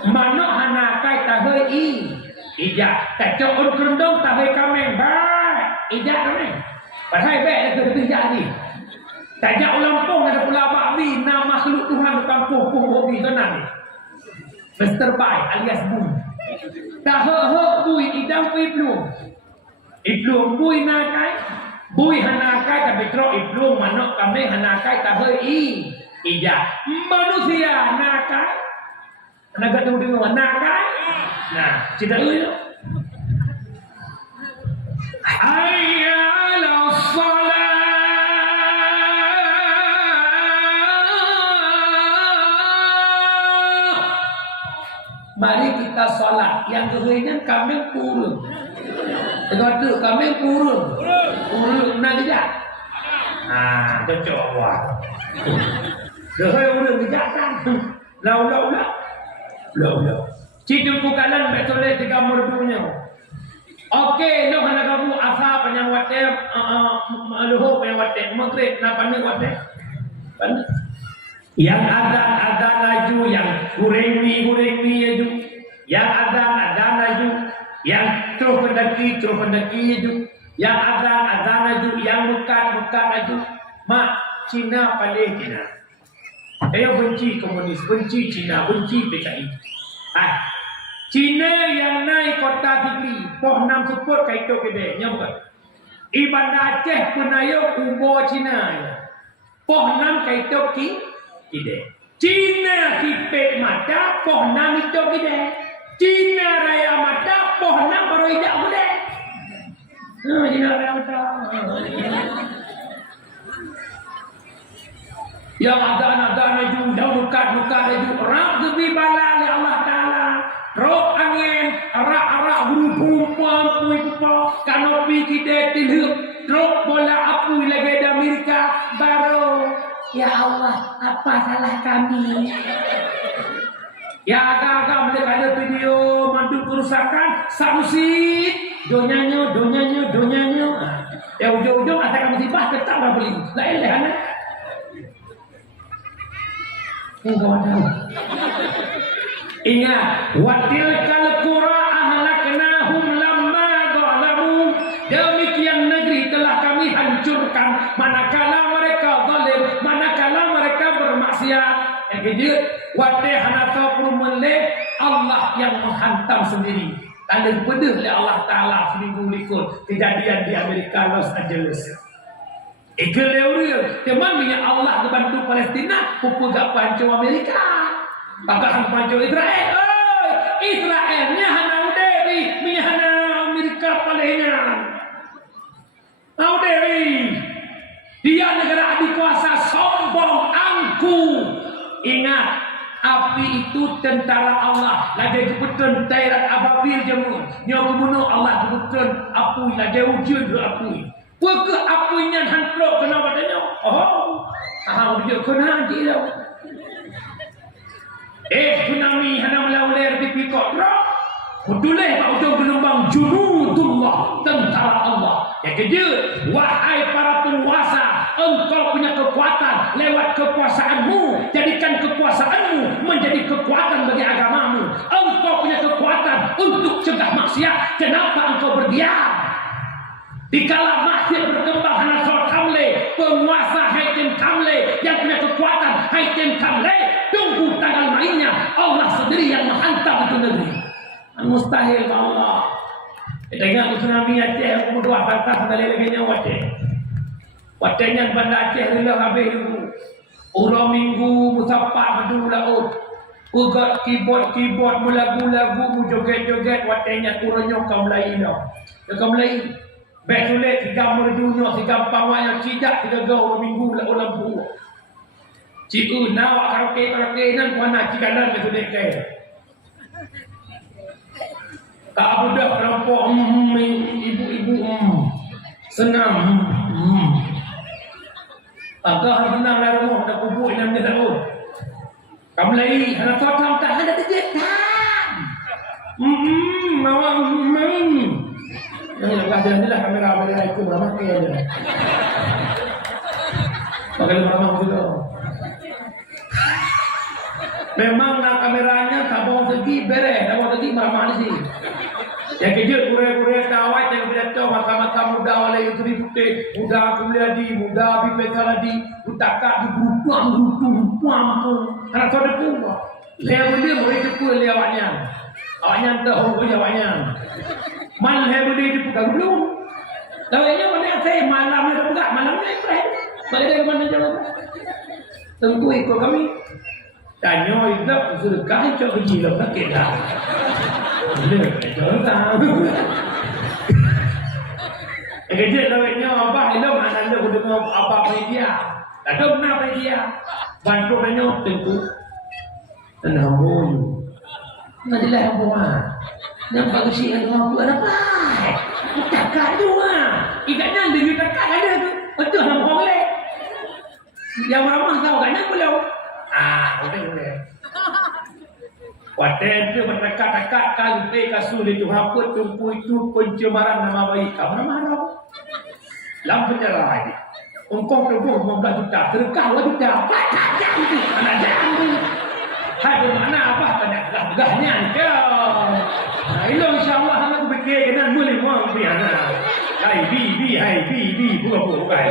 Mana hanakai tahai i. Ijak. Kacau orang kerendong tahai kameng. Baik. Ijak ni. Pasal baik dah kena ijak ni. Tajak ulampung ada pula babi. Nama makhluk Tuhan kampung hobi tenang ni. Mr. Bai alias Bui. Tahai bui idam pui plum. Iplum bui nakai. Bui hanakai tapi teruk iplum manok kami hanakai tahai i. Ijak manusia nakai. Naga tu dengar nakai. Nah, cerita dulu tu. Hayya 'alas salat. Mari kita solat. Yang keringan kami kurung. Tengok tu kami kurung. Kurung nak kejap. Cocok awak. Dahai orang kejahatan. Lau. Ciduk bukalan betulnya tiga merdunya. Okey, no kana kamu asa penyawatnya luho penyawatnya maghrib na panik wate. Yang ada laju yang goreng mi aju. Yang azan laju, yang terus pendaki laju, yang azan laju, yang bukan laju. Mak, Cina paling Cina. Saya benci komunis, benci Cina, benci PKI. Cina yang naik kota Fikri, poh 6 support kaito kedai, nyamuk. Ibadah Aceh penayo ubo Cina. Poh 6 kaito kedai. Cina kipet mata, poh 6 itu kedai. Cina raya mata, poh 6 baru ijak kedai. Cina raya mata. Yang ada laju, yang bukan laju. Rak gebi bala oleh Allah Ta'ala. Rok angin, arak berhubung puan, kanopi kita tilhuk. Rok bola apu lagi di Amerika. Baru, ya Allah, apa salah kami? Ya agak-agak mereka ada video mandu kerusakan, sanksi. Donyanya. Ya ujung-ujung ada musibah tetap dah beli. Lain lah, anak. Kawan tahu. Ingat, watilkal qura ahlaknahum lamma zalamu. Demikian negeri telah kami hancurkan manakala mereka zalim, manakala mereka bermaksiat. Yang kedua, wate hanata purmele Allah yang menghantam sendiri. Tanda pedih oleh Allah Taala seminggu likut kejadian di Amerika Los Angeles. Ikeleureun teman minyak Allah kebantu Palestina pupuk gak pancu Amerika. Pakak pancu Israel. Israelnya hana uderi minyak hana Amerika Palestina. Uderi. Dia negara adik kuasa sombong angku. Ingat, api itu tentara Allah. Lagi kebetulan tairat ababil jemu. Nyo kebunuh Allah kebetulan api lagi ujian do api. Pekeh apinya hantrok kena badannya. Dia kena je lah. Tsunami hana melauler di pikok. Betuleh pak ujung gelombang junudullah, tentara Allah. Yang kedua, wahai para penguasa, engkau punya kekuatan lewat kekuasaanmu. Jadikan kekuasaanmu menjadi kekuatan bagi agamamu. Engkau punya kekuatan untuk cegah maksiat. Kenapa engkau berdiam? Dikala maksiat berkembang hana soal kamle, penguasa Hakim Kamle yang punya kekuatan Hakim Kamle, tunggu tanggal mainnya. Allah sendiri yang menghantam itu negeri. Mustahil Allah. Kita ingat tsunami Aceh, aku berdoa patah dari lagi Aceh. Watenya Banda Aceh rela habis dulu. Orang minggu musafar dulu laut. Ugat keyboard mulagu-lagu joget-joget watenya turunnya kaum lain dah. Kaum lain betulet tiga merdunya tiga pawai yang cidak tiga gaul minggu ulang lampu. Ciku nawak karaoke nan puana cikanan betulet ke. Tak budak kelompok ibu-ibu senang agak senang lah rumah tak kubuk yang dia tahu kamu lagi anak sotam tak ada kejetan mawang yang lepas dia lah kamera itu ramah kaya dia pakai ramah juga memang nak kameranya tak bawa segi beres tak bawa segi marah-marah sih. Yang kejut kuret-kuret kawat yang berdatang mata-mata muda oleh Yusri Putih, muda Kuliadi, muda Bipekaladi, utakak di berupang karena kau ada pun saya benda boleh cepul dia awaknya tak boleh awaknya man saya boleh cepul belum lawanya mana saya malamnya tak buka malamnya balik dari mana jauh tentu ikut kami tanya itu sudah kacau kecil tak kira kerja lawetnya abah itu mana ada kudengar abah media tak ada benar media bantu banyak tentu dan hambul nantilah hambul yang bagus sih yang hambul apa takkan juga ikannya dengan takkan ada tu betul hambul boleh yang ramah tahu kan yang boleh boleh Wadah itu berdekat-dekat kalpe kasul itu haput tumpu itu pencemaran nama baik. Kamu marah? Lam penjara ini. Engkau terbuk 15 juta, terkah 2 juta. Anak jangan. Hai bermakna apa? Tanya gahnya kau. Nah, ini insyaAllah aku fikir kena boleh mau biar. Hai bi, bukan.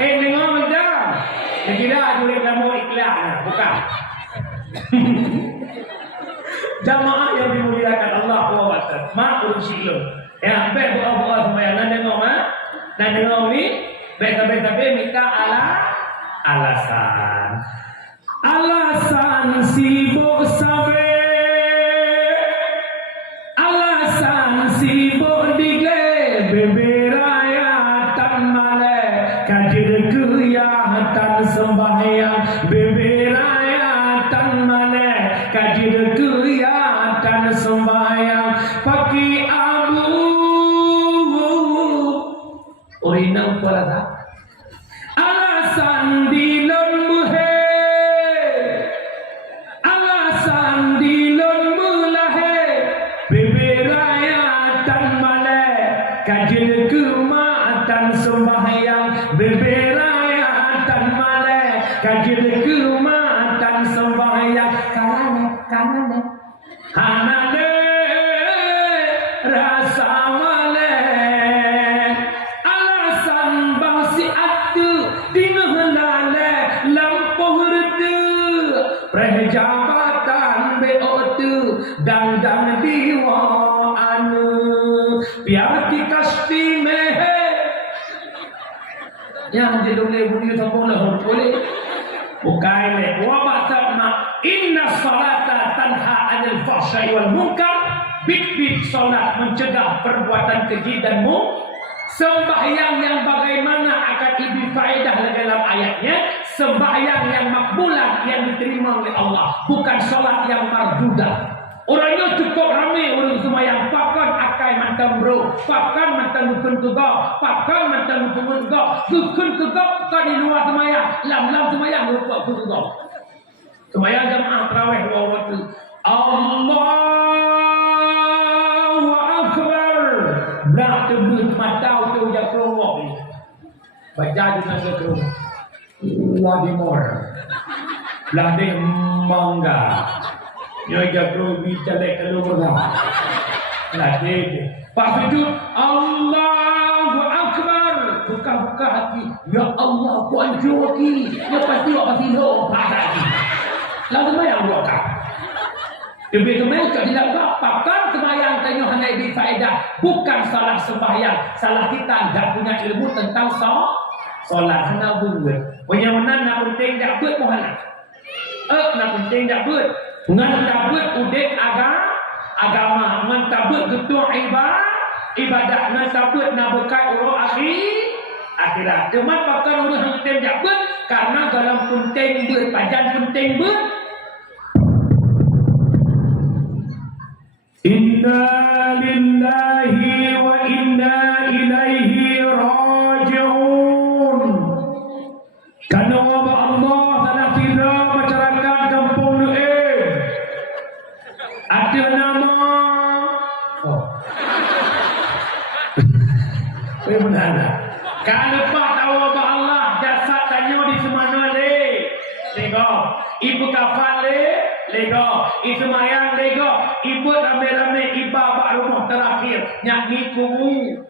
Dengar mendah. Kira aku nak mau iklan, bukan. Jamaah yang dimuliakan Allah SWT, maklum silum. Ya, baik doa sembahyang nan dengar mah. Dan dengar ni, baik minta alasan. Alasan sibuk sabe. Alasan sibuk dige beberaya tan male kajir kuyatan sembahyang beberaya tan male kajir kuyatan sembahyang pagi abu orina upalada alasan di lembuhe alasan di lemulahe beberaya tan male kajir kematan sembahyang beberaya tan male kajir kematan sembahyang kanane hanane rasa male alasan bangsi atu dingelale lampuh rede prejabatan beotu dan diwa anu biar dikasih mehe yang jadulnya bunyi sampolah boleh bukan le wa ba'tama inna salata tanha 'anil fahsya'i wal munkar bit salat mencegah perbuatan keji dan sembahyang yang bagaimana akan ibu faedah dalam ayatnya sembahyang yang makbulan yang diterima oleh Allah bukan salat yang mardudah. Orangnya cukup ramai orang sembahyang pakan akai mantan bro pakan mantan dukun juga pakan mantan dukun juga kan di luar sembahyang lam sembahyang lupa juga sembahyang jamaah tarawih waktu Allahu Akbar berat tebus mata tu dia keluar ni baca di sana keluar lagi more lagi mangga yo jatuh bicara keluar lagi pas sujud Allahu Akbar buka hati ya Allah ku anjur lagi ya pasti lo lagi lalu yang buka lebih mereka tidak pakan sembahyang tanya hanya di faedah bukan salah sembahyang salah kita tidak punya ilmu tentang solat hanya buat punya mana nak penting tak buat mohon nak penting tak buat ngan tabut udik agama ngan tabut ketua ibadah ngan tabut nak bekat urut akhirat cuma pakan urut penting tak buat karena dalam penting buat pajan penting buat inna lillahi wa inna ilaihi raji'un karena wabah Allah tanah kira masyarakat kampung ni ada nama benar kalau pak tahu wabah Allah jasad tanya di semana lego ibu kafal lego itu mayang lego ibu rame-rame ibabat rumah terakhir nyanyi kubu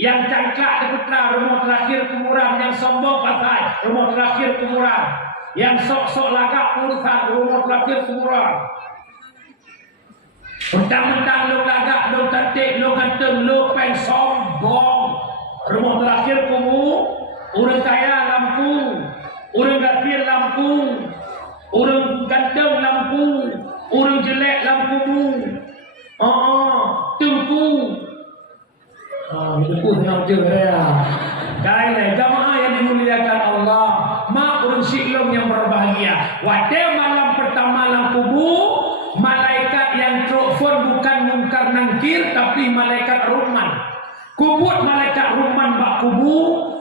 yang cangkak di putra rumah terakhir kumuran yang sombong patai rumah terakhir kumuran yang sok-sok lagak urusan rumah terakhir kumuran mentang-mentang lo lagak lo cantik lo ganteng lo pen sombong rumah terakhir kumu orang kaya lampu orang kafir lampu orang ganteng lampu orang jelek lampumu tengku itu pun senang je ya kailah jamaah yang dimuliakan Allah mak orang siklong yang berbahagia pada malam pertama lampumu malaikat yang telepon bukan mungkar nangkir tapi malaikat Rahman kubut malaikat Rahman bak kubu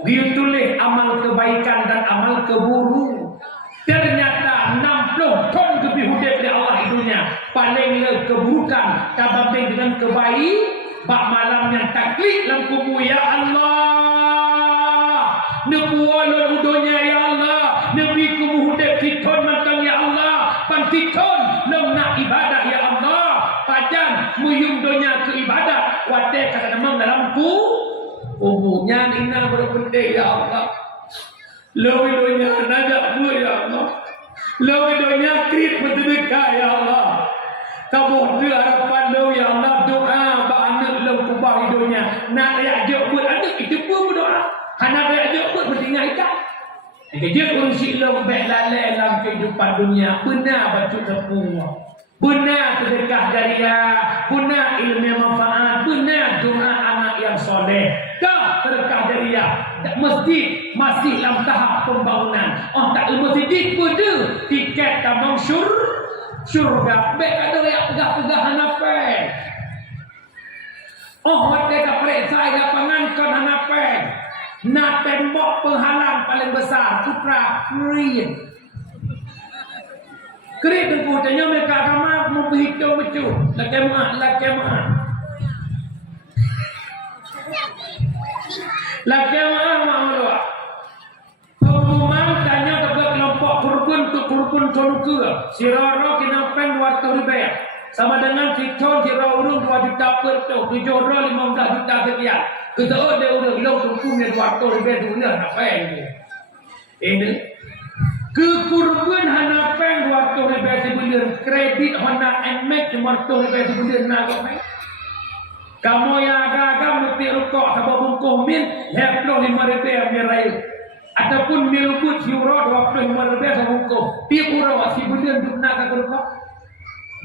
dia tulis amal kebaikan dan amal keburu ternyata 60 ton lebih hudib dari Allah hidupnya paling keburukan kabambing dengan kebaik bak malam yang taklid dalam kubu ya Allah nebuah lor udonya ya Allah nebi kubu hudib kita matang ya Allah penting ya Allah. Lebih doanya najak gue ya Allah. Lebih doanya krit bersedekah ya Allah. Kamu ada harapan lo ya Allah. Doa ba'anak lo kubah hidupnya. Nak reajak buat anak itu pun berdoa. Nak reajak buat bertinggal ikat. Kerja urusik lo baik lalai dalam kehidupan dunia. Benar baca tepung. Benar sedekah jariah. Benar ilmu yang manfaat. Benar doa anak yang soleh. Dah sedekah jariah. Masjid masih dalam tahap pembangunan. Oh tak masjid pun tu tiket tambang syurga. Baik ada yang pegah-pegah hanafai. Oh mereka periksa lapangan kon hanafai. Nak tembok penghalang paling besar Putra Kriit. Kriit tu tanya mereka agama mau berhitung betul. Laki mak. Laki mak doa. Pengumuman tanya kepada kelompok kurkun untuk kurkun tonuka. Sirara kena pen 200 ribu. Sama dengan cikon sirara urung 2 juta per tu. 7 orang 15 juta sekian. Kita dia urung long kurkunnya 200 ribu tu nak pen dia. Ini kekurkun hana pen 200 ribu sebulan. Kredit Honda NMAX 200 ribu sebulan nak pen. Kamu yang agak-agak mesti rukuk sabah bungkuh min 25 ribu yang raya. Ataupun milbut euro 25 ribu sabah bungkuh. Tiap orang si bulan duk nak ke rukuk.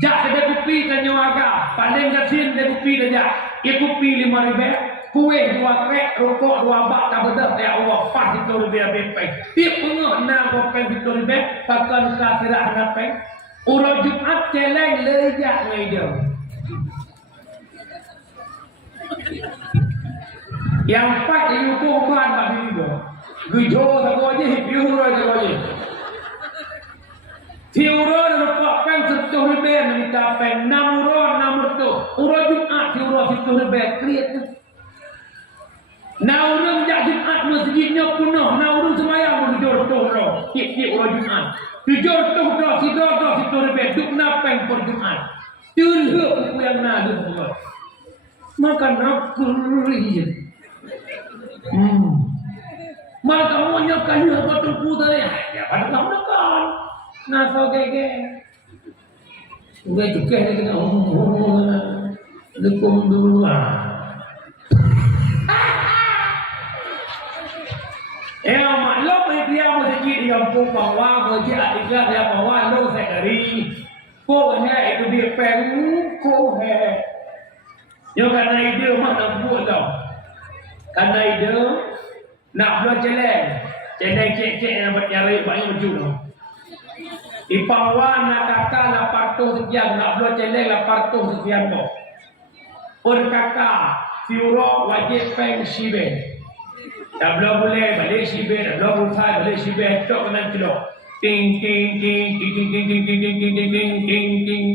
Jak ada kopi tanya agak. Paling kecil ada kopi saja. Ia kopi 5 ribu. Kuih 2 krek, rukuk 2 bak tak bedah. Ya Allah, pas itu ribu bepeng. Tiap pengah nak kopeng itu ribu. Pakan kasirak anak peng. Orang Jumat celeng lejak ngai dia. Yang 4 itu korban tak diri. Gujo tak aja, hipiura tak aja. Tiura dapat peng 10 ribu minta peng 6 orang 6 tu. Orang Jumat tiura 10 ribu kriat tu. Nah orang jak Jumat masjidnya penuh. Nah orang semayang berjur tu orang. Tiap orang Jumat. Tujur tu dah 10 ribu. Duk nak peng per Jumat. Tunjuk aku yang nak duk. Makan apa je. Maka kamu nyokan dia betul putar ya. Ya pada kamu nak. Nasa gege. Udah juga dia kena lekum dulu lah. Maklum dia masjid yang pun bawa masjid ikhlas yang bawa lo sekali. Ko hai itu dia peng ko hai. Yo karena ide mak nak buat tau. Karena ide nak buat celeng cek yang bercari banyak baju tau. Ipangwan nak kakak nak partung sekian nak buat celeng nak partung sekian tau. Per kakak fiuro wajib peng sibe. Tak boleh balik sibe, tak boleh usai balik sibe tok kena celok. Ting ting ting ting ting ting ting ting ting ting ting ting ting.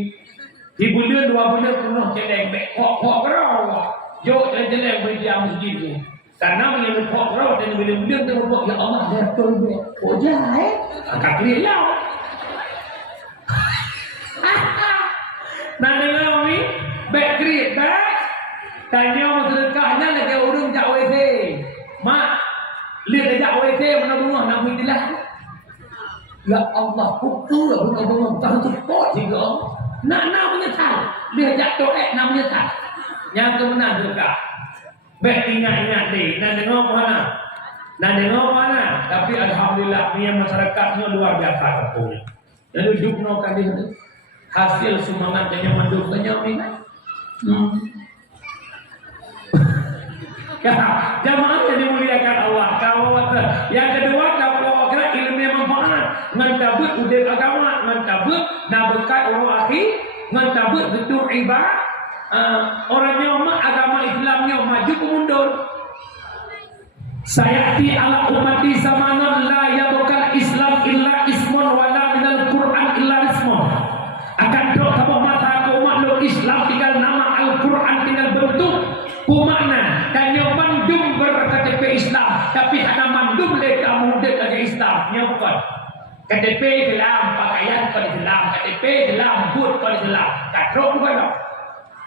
Di bulan 2 bulan penuh celeng bek pok rau. Jo celeng berdiam masjid ni. Karena bila pok rau dan bila tu pok ya Allah dia betul bek. Oh jahat. Angkat keliau. Nah dengar ni bek kriat bek. Tanya sedekahnya lagi urung jak WC. Mak, lihat jak WC mana rumah nak buatilah. Ya Allah, pukul lah bunga-bunga tak support juga. Nak menyesal. Dia jatuh nak menyesal. Yang kebenar juga. Baik ingat deh. Nak dengar mana? Tapi alhamdulillah ni masyarakatnya luar biasa katanya. Jadi dukno kali itu hasil semangatnya mendukanya ni. Jamaah yang dimuliakan Allah. Yang kedua dakwah akhirat ilmu yang manfaat. Mentabut udil agama, mentabut nak berkat orang akhir, mentabut betul ibadah. Orangnya agama Islamnya maju ke mundur. Sayati ala ummati zamanan la yabqal Islam illa ismun wala minal Quran illa ismun. Akan dok sama mata umat lo Islam tinggal nama Al-Quran tinggal bentuk kumakna. Tanya mandum berKTP Islam, tapi ada mandum le kamu dekat Islam. Nyokot. KTP Islam, pakaian kau Islam, KTP Islam, but kau Islam. Kadrok bukan.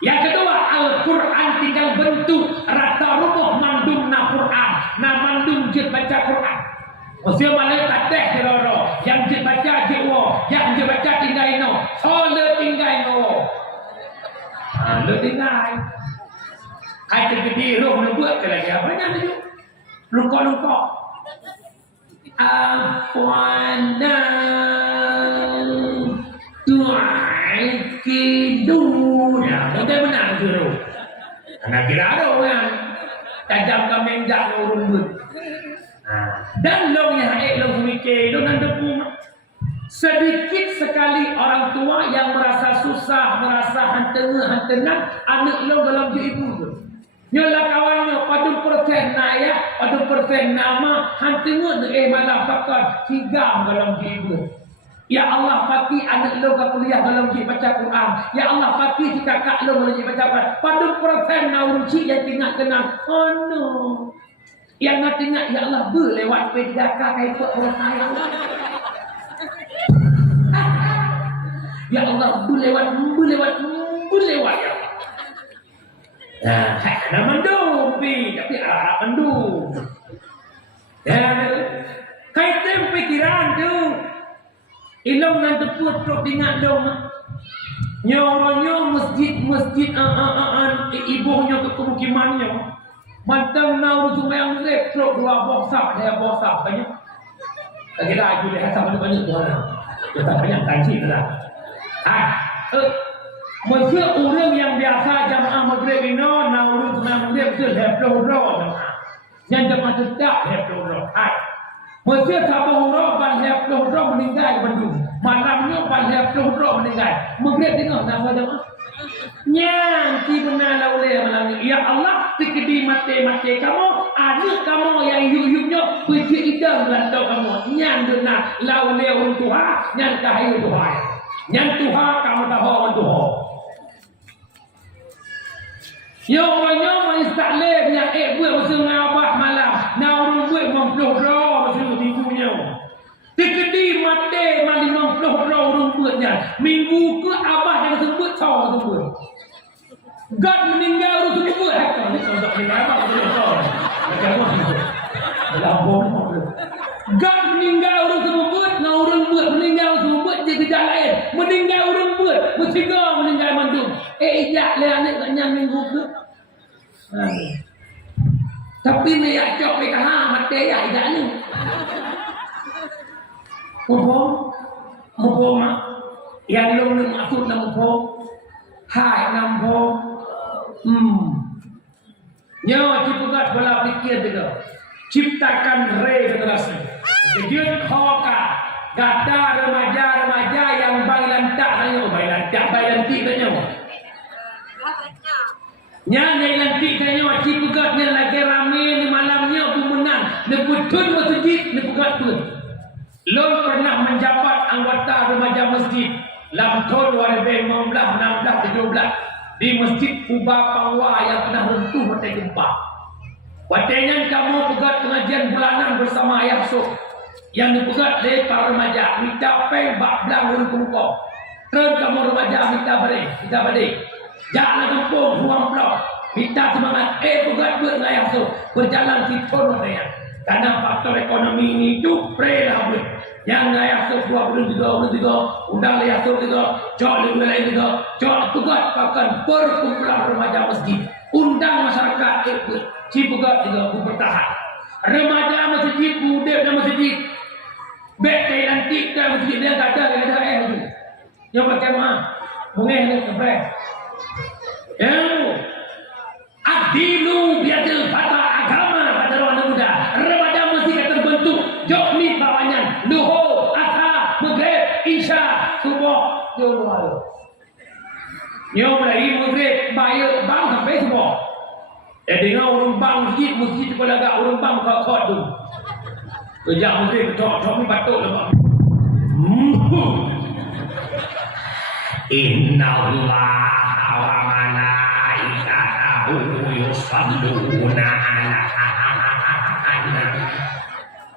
Yang kedua, Al-Quran tinggal bentuk rata rumah mandum na Quran. Na mandum je baca Quran. Maksudnya malaikat teh keroro. Yang je baca je wo. Yang je baca tinggal no. So le tinggal no. Le tinggal. Hai tergede roh nak buat ke lagi apa yang tu? Lungkok-lungkok. Afwana tu'aikiduna. Betul benar suruh. Anak kira ada orang tajam kambing jak urun but. Dan long yang long mikir long nan depu. Sedikit sekali orang tua yang merasa susah, merasa hantengan anak long dalam diri ibu tu. Nyolah kawannya padu persen naya, padu persen nama hantengan malah pakai tiga dalam diri ibu. Ya Allah pati anak lo ke kuliah dalam diri baca Quran. Ya Allah pati si kakak lo dalam diri baca Quran. Padu persen nauruci yang tinggal tenang. Oh no. Yang nak tengok ya Allah berlewat P3K kai ikut orang saya. Ya Allah berlewat ya Allah. Nah, nak mandum tapi arah mandum. Dan kaitan pikiran tu. Ilong nan teput tok tinggal dong. Nyoronyo masjid ibunya ke pemukimannya. Mantang nau sumayang lep tok dua bosak dia bosak banyak. Tak kira aku dia sama banyak tuan. Kita banyak tanci dah. Masa orang yang biasa jamaah maghrib ini nau sumayang lep tu lep tok yang jamaah tetap lep tok. Masa sabah orang ban lep tok meninggal Bandung. Malamnya ban lep tok meninggal. Maghrib tengok nama jamaah. Yang benar lauleh malam ni. Ya Allah, tikedi mati kamu, anak kamu yang yuk-yuknya pergi idam lantau kamu. Yang benar lauleh orang Tuhan, yang kahayu Tuhan. Yang Tuhan kamu tahu orang Tuhan. Ya orangnya mengistakleh yang buat masa ngabah malam. Nah orang buat mempluh roh masa minggunya. Tikedi mati malam mempluh roh orang buatnya. Minggu ke abah yang sebut tahu sebut. God meninggal itu sebut hakkan. Ini kalau tak meninggal apa boleh tahu. Macam mana? Dalam bodoh. God meninggal orang sebut, ngau orang buat meninggal sebut dia kerja lain. Meninggal orang buat, bertiga meninggal mandum. Ijak le anak tak nyam minggu ke. Tapi ni acok mereka mati ya ijak ni. Mumpung mak. Yang lu nak maksud nak mumpung. Hai nampung. Nyo cipukat bola pikir juga. Ciptakan regenerasi. Kejut khoka. Gata remaja-remaja yang bailan tak tanya. Bailan tik tanya. Nyanyi lantik tanya. Cipukat ni lagi rame ni malamnya pun menang. Neputun masjid. Nepukat pun. Lo pernah menjabat anggota remaja masjid. Dalam tahun 2015, 16, 17. Di Masjid Kuba Pangwa yang pernah runtuh mata gempa. Watenya kamu pegat pengajian bulanan bersama Ayah Sok. Yang dipegat dari para remaja. Minta peng bak belang urut kumukau. Terus kamu remaja minta balik. Jangan kampung ruang blok. Minta semangat. Pegat buat dengan Ayah Sok. Berjalan siton watenya. Karena faktor ekonomi ini itu prelah buat. Yang Ayah Sok 23, undang Ayah Sok 3, cok lebih lain 3, cok tugas bahkan perkumpulan remaja masjid, undang masyarakat ikut, cipugat 3 bertahan. Remaja masjid, budak dan masjid, betai nanti ke masjid dia tak ada tu. Yang berjamaah, mungkin ni sampai. Adilu biadil fata agama pada orang muda. Remaja masjid terbentuk, jok ni bawahnya, luhur, asar, maghrib, isya, subuh, jual. Yang mulai maghrib, bayar bang sampai subuh. Dengar orang bang masjid pun agak orang bang kau tu. Kerja maghrib, cok ni batuk lepas. Inna Allah wa malaikatahu yusalluna ala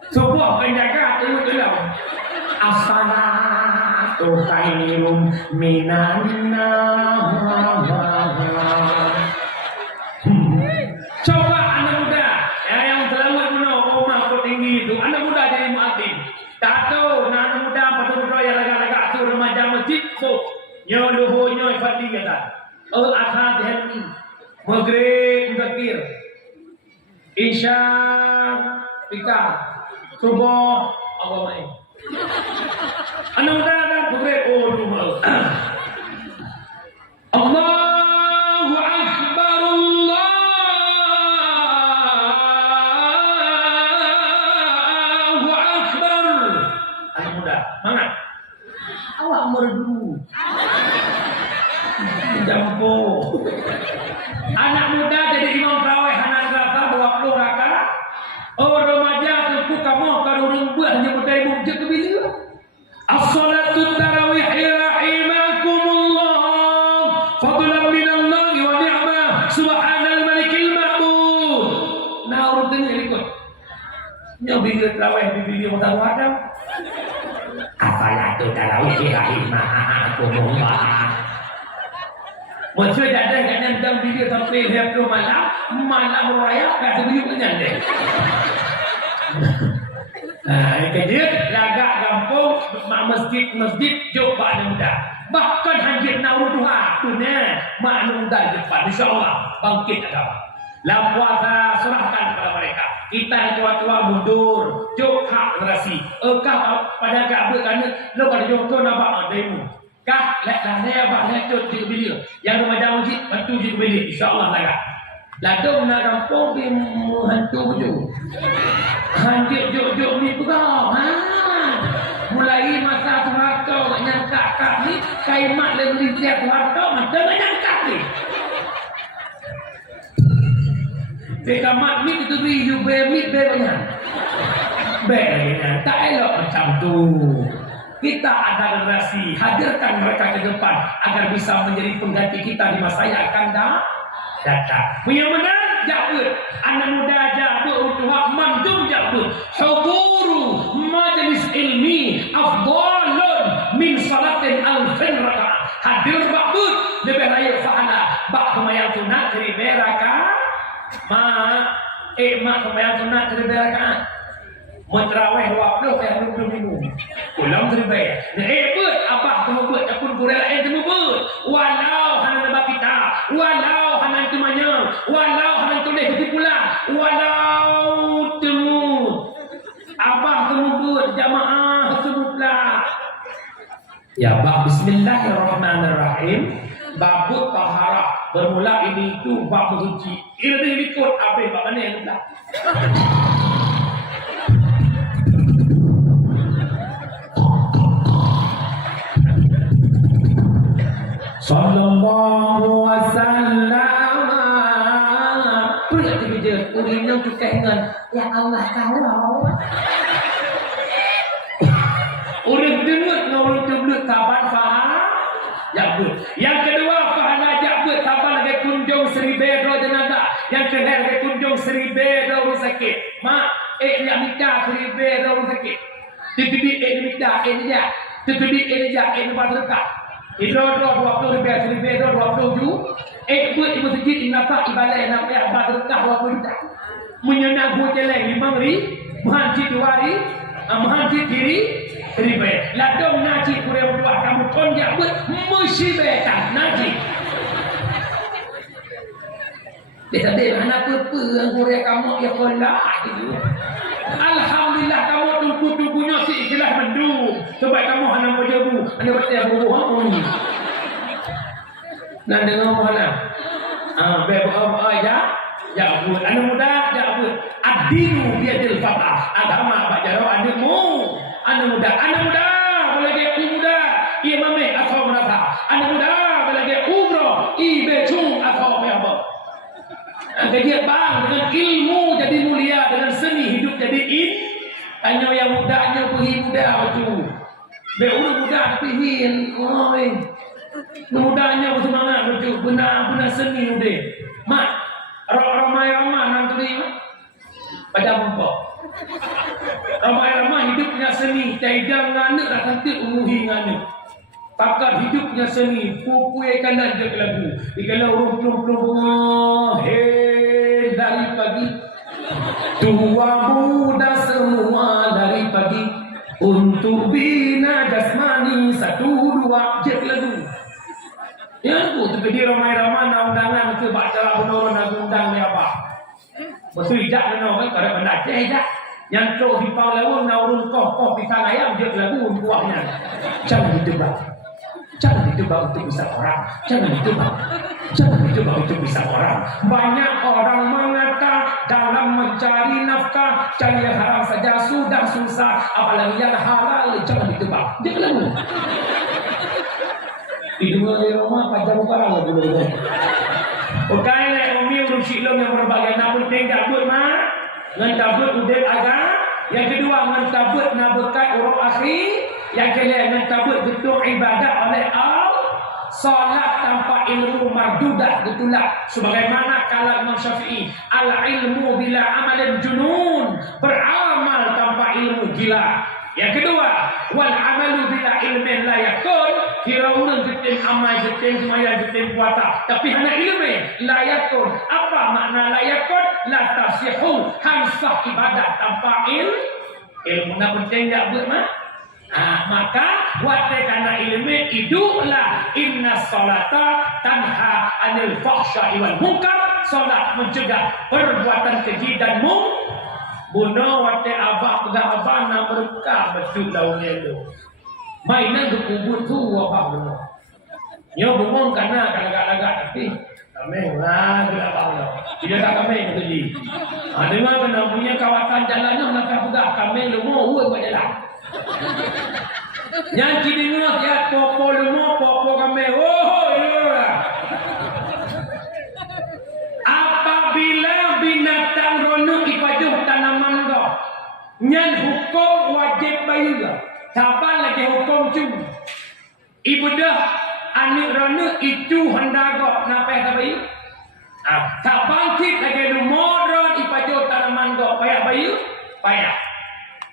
sebuah penjaga tengok dalam as-salatu khairum minan Coba anak muda yang selamat rumah tinggi itu, anak muda jadi muadzin. Tak tahu anak muda betul-betul yang agak-agak tu remaja masjid tu. Nyodoh nyoy fadi kata. Asal hati maghrib takbir. Isya fikar. Subuh apa mai. Anak muda kan maghrib rumah. Allahu Akbar Allahu Akbar. Anak muda, semangat. Awak merdu. Jampo. Anak muda jadi imam tarawih anak rasa 20 rakaat. Oh remaja tu kamu kalau rumbuh hanya berdaya mujud ke bila? As-salatu tarawih rahimakumullah. Fadlan minallah wa ni'mah. Subhanal malikil ma'bud. Nah urut dengar ikut. Nya bila tarawih di video mata wadam. Apalah tu tarawih rahimakumullah. Macam ada yang dalam video sampai hari malam raya kat sebelum kenyang deh. Kerja lagak kampung masjid jauh pada muda. Bahkan hajat nawar Tuhan tu ni makna muda depan insya-Allah bangkit agama. Lam puasa serahkan kepada mereka. Kita yang tua-tua mundur, jauh hak generasi. Kah pada agak kerana lo pada jauh tu nampak demo. Kah leklah ni abang nak cut di bila yang remaja masjid bantu di bila insya-Allah lagak. Ladung nak kampung di hantu je. Hanjit jok-jok ni pegau. Mulai masa Soeharto nak nyangka kak ni kaimat le beli siap Soeharto macam nak nyangka ni. Bekamat ni kita beri jumpa mit banyak. Tak elok macam tu. Kita ada generasi, hadirkan mereka ke depan agar bisa menjadi pengganti kita di masa yang akan datang. Punya benar, jabut. Anak muda jabut untuk hak mamdum jabut. Huduru majlis ilmi afdalun min salatin alfin rakaat. Hadir bakbut lebih layak fahala. Bak kemayang sunat dari beraka. Mak kemayang sunat dari beraka. Mentraweh 20 yang belum minum. Ulang terbaik. Buat apa kamu buat akun kurang lain kamu buat. Walau hanya nama kita, walau hanya itu manya, walau hanya tulis di pulang, walau temu. Apa kamu buat jamaah sebutlah. Ya, bab bismillahirrahmanirrahim. Babut taharah bermula ini itu bab bersuci. Ini ikut apa bab mana yang kita. Sallallahu wasallam. Pula dia urina kita dengan ya Allah kalau. Urut dengut ngurut jeblut tabat faham. Jabut. Yang kedua fahala jabut tabat lagi kunjung seribu jenazah. Yang ketiga lagi kunjung seribu orang sakit. Mak nak nikah seribu orang sakit. Tiba-tiba nikah dia. Tiba-tiba dia berdekat. Idro 20 rupiah, 20 buat di masjid nafak ibadah yang nampak berkah 20 juta. Menyenang hotel 5,000, menghancit 2 menghancit diri 1,000. Ladong najib kurang dua kamu tonjak buat musibatan najib. Dia tak ada anak apa yang kurang kamu ya kolak itu. Alhamdulillah kamu tunggu-tunggunya si ikhlas mendung. Sebab kamu hanya berjabu, hanya berjabu hamun. Nak dengar mana? Berapa aja? Jabut. Anak muda jabut. Ad-dinu biadil fatah. Agama pak jaro adikmu. Anak muda boleh dia muda. Ia mameh atau merasa. Anak muda boleh dia umroh. Ibe cung atau apa? Dia bang dengan ilmu jadi mulia, dengan seni hidup jadi Tanya yang mudanya pergi muda tu. Beul muda pihin, oi. Mudanya bersemangat betul, benar seni udah. Mak, ramai-ramai nanti ni pada mumpah. Ramai-ramai hidupnya seni, caidang ngane dah cantik umuhi ngane. pakar hidupnya seni, pupuai kanan dia lagu. Dikala urung plung-plung, hei dari pagi, tua muda semua dari pagi, untuk bina jasmani satu dua jet lagu. Ya tu terjadi ramai-ramai undangan ke baca menurun dan undang ni apa? Betul ijak kena kan kada benda ceh ijak. Yang tu hipau lawan naurun koh pisang ayam dia lagu buahnya. Jangan dicoba. Jangan dicoba untuk bisa orang. Jangan dicoba. Jangan dicoba untuk bisa orang. Banyak orang mengata dalam mencari nafkah, cari yang haram saja sudah susah, apalagi yang halal. Jangan dicoba. Dia lagu. Hidung di rumah pajak barang lagi dulu. Okai le umi urus silom yang berbagai nak penting dabut mah. Ngan dabut udah agak. Yang kedua ngan dabut nak berkat urut akhir. Yang ketiga ngan dabut betul ibadat oleh Allah. Salat tanpa ilmu mardudah betulah. Sebagaimana kala Imam Syafi'i, al ilmu bila amalin junun, beramal tanpa ilmu gila. Yang kedua, wal amalu bila ilmin la yakun, kira-kira jetin amal, jetin semaya, jetin puasa. Tapi hanya ilmin la yakun. Apa makna la yakun? La tasihu, hansah ibadat tanpa ilmu. Nak penting tak buat mah? Maka wate karena ilmi hiduplah. Inna salata tanha anil fahsya'i wal munkar. Salat mencegah perbuatan keji dan bunuh wate abah pegang abah nak berkah betul daunnya tu. Mainan kubur tu abah bunuh. Nyo bumong karena agak-agak tapi kami lah dia abah lah. Dia tak kami tadi. Dengar kena punya kawasan jalan nak pegang kami lumo uat buat jalan. Yang kidingot ya popo lumo popo kami. Oh iya. Apabila binatang ronok ipajuh tanaman do, nyan hukum wajib bayar. Siapa lagi hukum cum? Ibu dah anak ronok itu hendak go nape tabai? Siapa kit lagi lumodron ipajuh tanaman do payah bayar? Payah.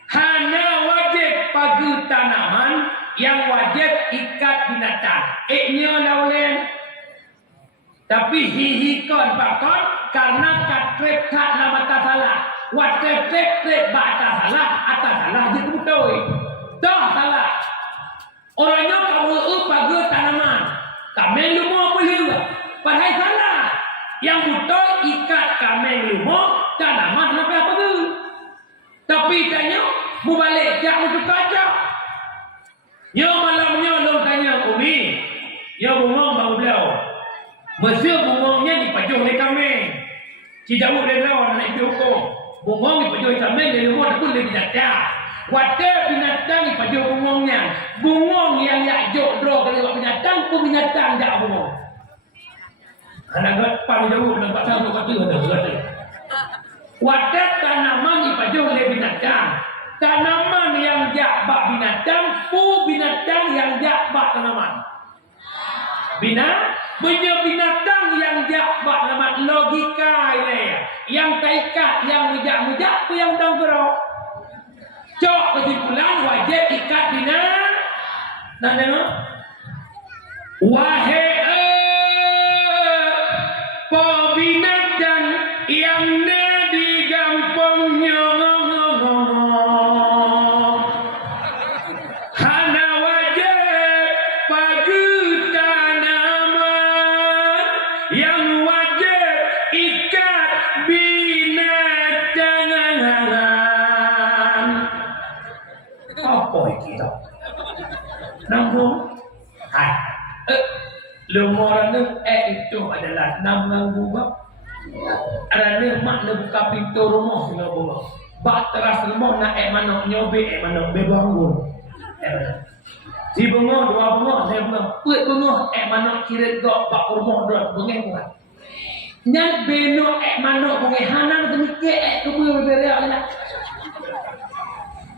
Hanya wajib pagi tanaman yang wajib ikat binatang. Eknya laulen. Tapi hihikon pakon karena katrep tak nama tak salah. Watrep trep bata salah, atas salah dia betul. Dah salah. Orangnya kamu pagi tanaman. Kami lumah boleh. Padahal salah. Yang betul ikat kami lumah tanaman apa tu? Tapi tanya, mu balik jak mu kaca. Yo malamnya lo tanya Umi. Yo bungong bang beliau. Masa bungongnya dipajuh oleh kami. Tidak boleh lawan anak itu hukum. Bungong dipajuh oleh kami dari rumah pun lebih binatang. Wadah binatang dipajuh bungongnya. Bungong yang yak jok draw kalau binatang pun binatang jak bungong. Anak gapan jauh nampak tahu kata ada. Wadah tanaman dipajuh oleh binatang. Tanaman yang jak bak binatang, binatang yang jak bak tanaman. Binatang yang jak bak tanaman logika ini. Yang taikat, yang mujak tu yang dang gerak. Cok kesimpulan wajib ikat binatang. Nak tengok? Wahai binatang yang di kampungnya. Namun, lumorana itu adalah nama gubak. Ada makna buka pintu rumah sehingga bunga. Bak teras rumah nak manok nyobe manok bebangun. Si bunga dua bunga saya bunga. Put bunga manok kira gok bak rumah dua bunga kuat. Nyan beno manok bunga hanan temike kubur beria lah.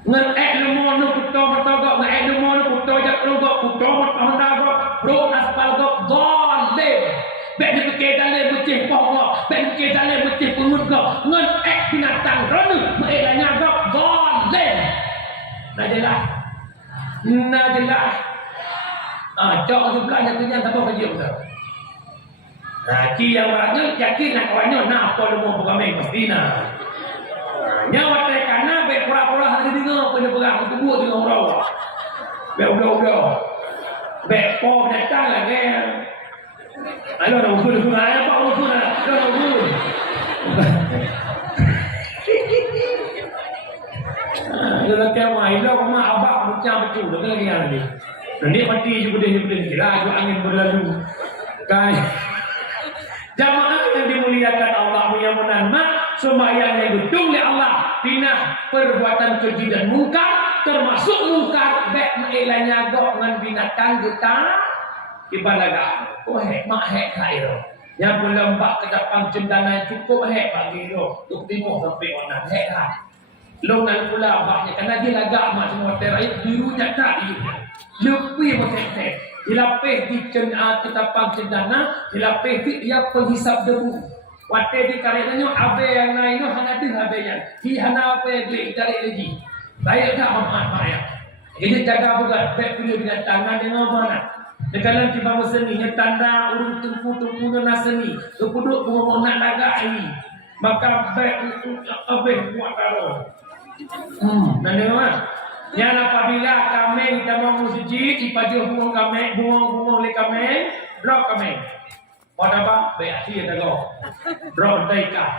Ngan lumor nu puto gok ngan lumor nu puto jak gok puto honda gok ro aspal gok zalim. Bek di peke dalam becih poh gok, bek di peke dalam becih pungut gok. Ngan binatang ronu meelanya gok zalim. Najelah. Cok sebelah jatuhnya tak apa kerja betul. Ci yang orangnya yakin nak kawannya nak apa dia mau pengamen pasti nak. Nyawa tekana be pura-pura hari dengar pada perang tubuh dengan orang. Be udah. Be pom datang lagi. Ayo dah usul sungai apa usul nak? Dah usul. Kalau kau main lo kau mah abak macam betul dah lagi yang ni. Nanti mati juga dia kira juga angin berlalu. Kan? Jamaah yang dimuliakan Allah yang menanmak sembahyang yang gedung oleh Allah tina perbuatan keji dan mungkar termasuk mungkar baik mengelanya gok dengan binatang getah ibalaga mak hek khair yang berlembak ke depan cendana cukup hek bagi lo untuk timur sampai onan hek lah lo nan pula baknya karena dia lagak mak semua terai birunya tak lebih berkait dilapih di ketapang cendana, dilapih di dia penghisap debu. Waktu di karenanya abe yang lain itu hanya ada abe yang di hana abe beli cari lagi. Saya tak maaf. Jadi jaga bukan baik punya dengan tangan dengan mana. Dengan tiba seni tanda urut tumpu naseni, duduk pengomong nak naga ini. Maka baik abe buat karo. Nanti yang apabila kami kita mau masjid, ipajuh bunga kami, bunga oleh kami, drop kami. Pada apa? Berarti ada go. Drop ikat.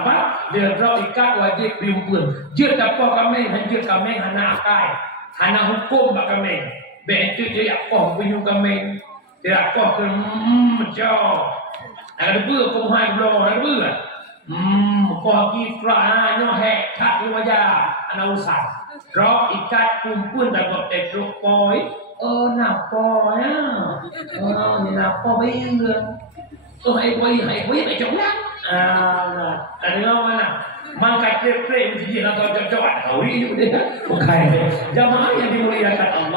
Apa? Dia drop ikat wajib pimpun. Dia apa kami? Hanya kami hana akai, hana hukum bak kami. Berarti dia apa punya kami? Dia apa ke macam? Ada ber kumai belum? Ada ber? Kau kira nyohek tak wajah anak usah. Drop ikat kumpul dapat drop koi. Napa ya? Ni napa bila? Hai koi macam mana? Ada mana? Mangkat trip mesti nak jauh-jauh. Tahu ini dia. Bukan. Jamaah yang dimuliakan Allah.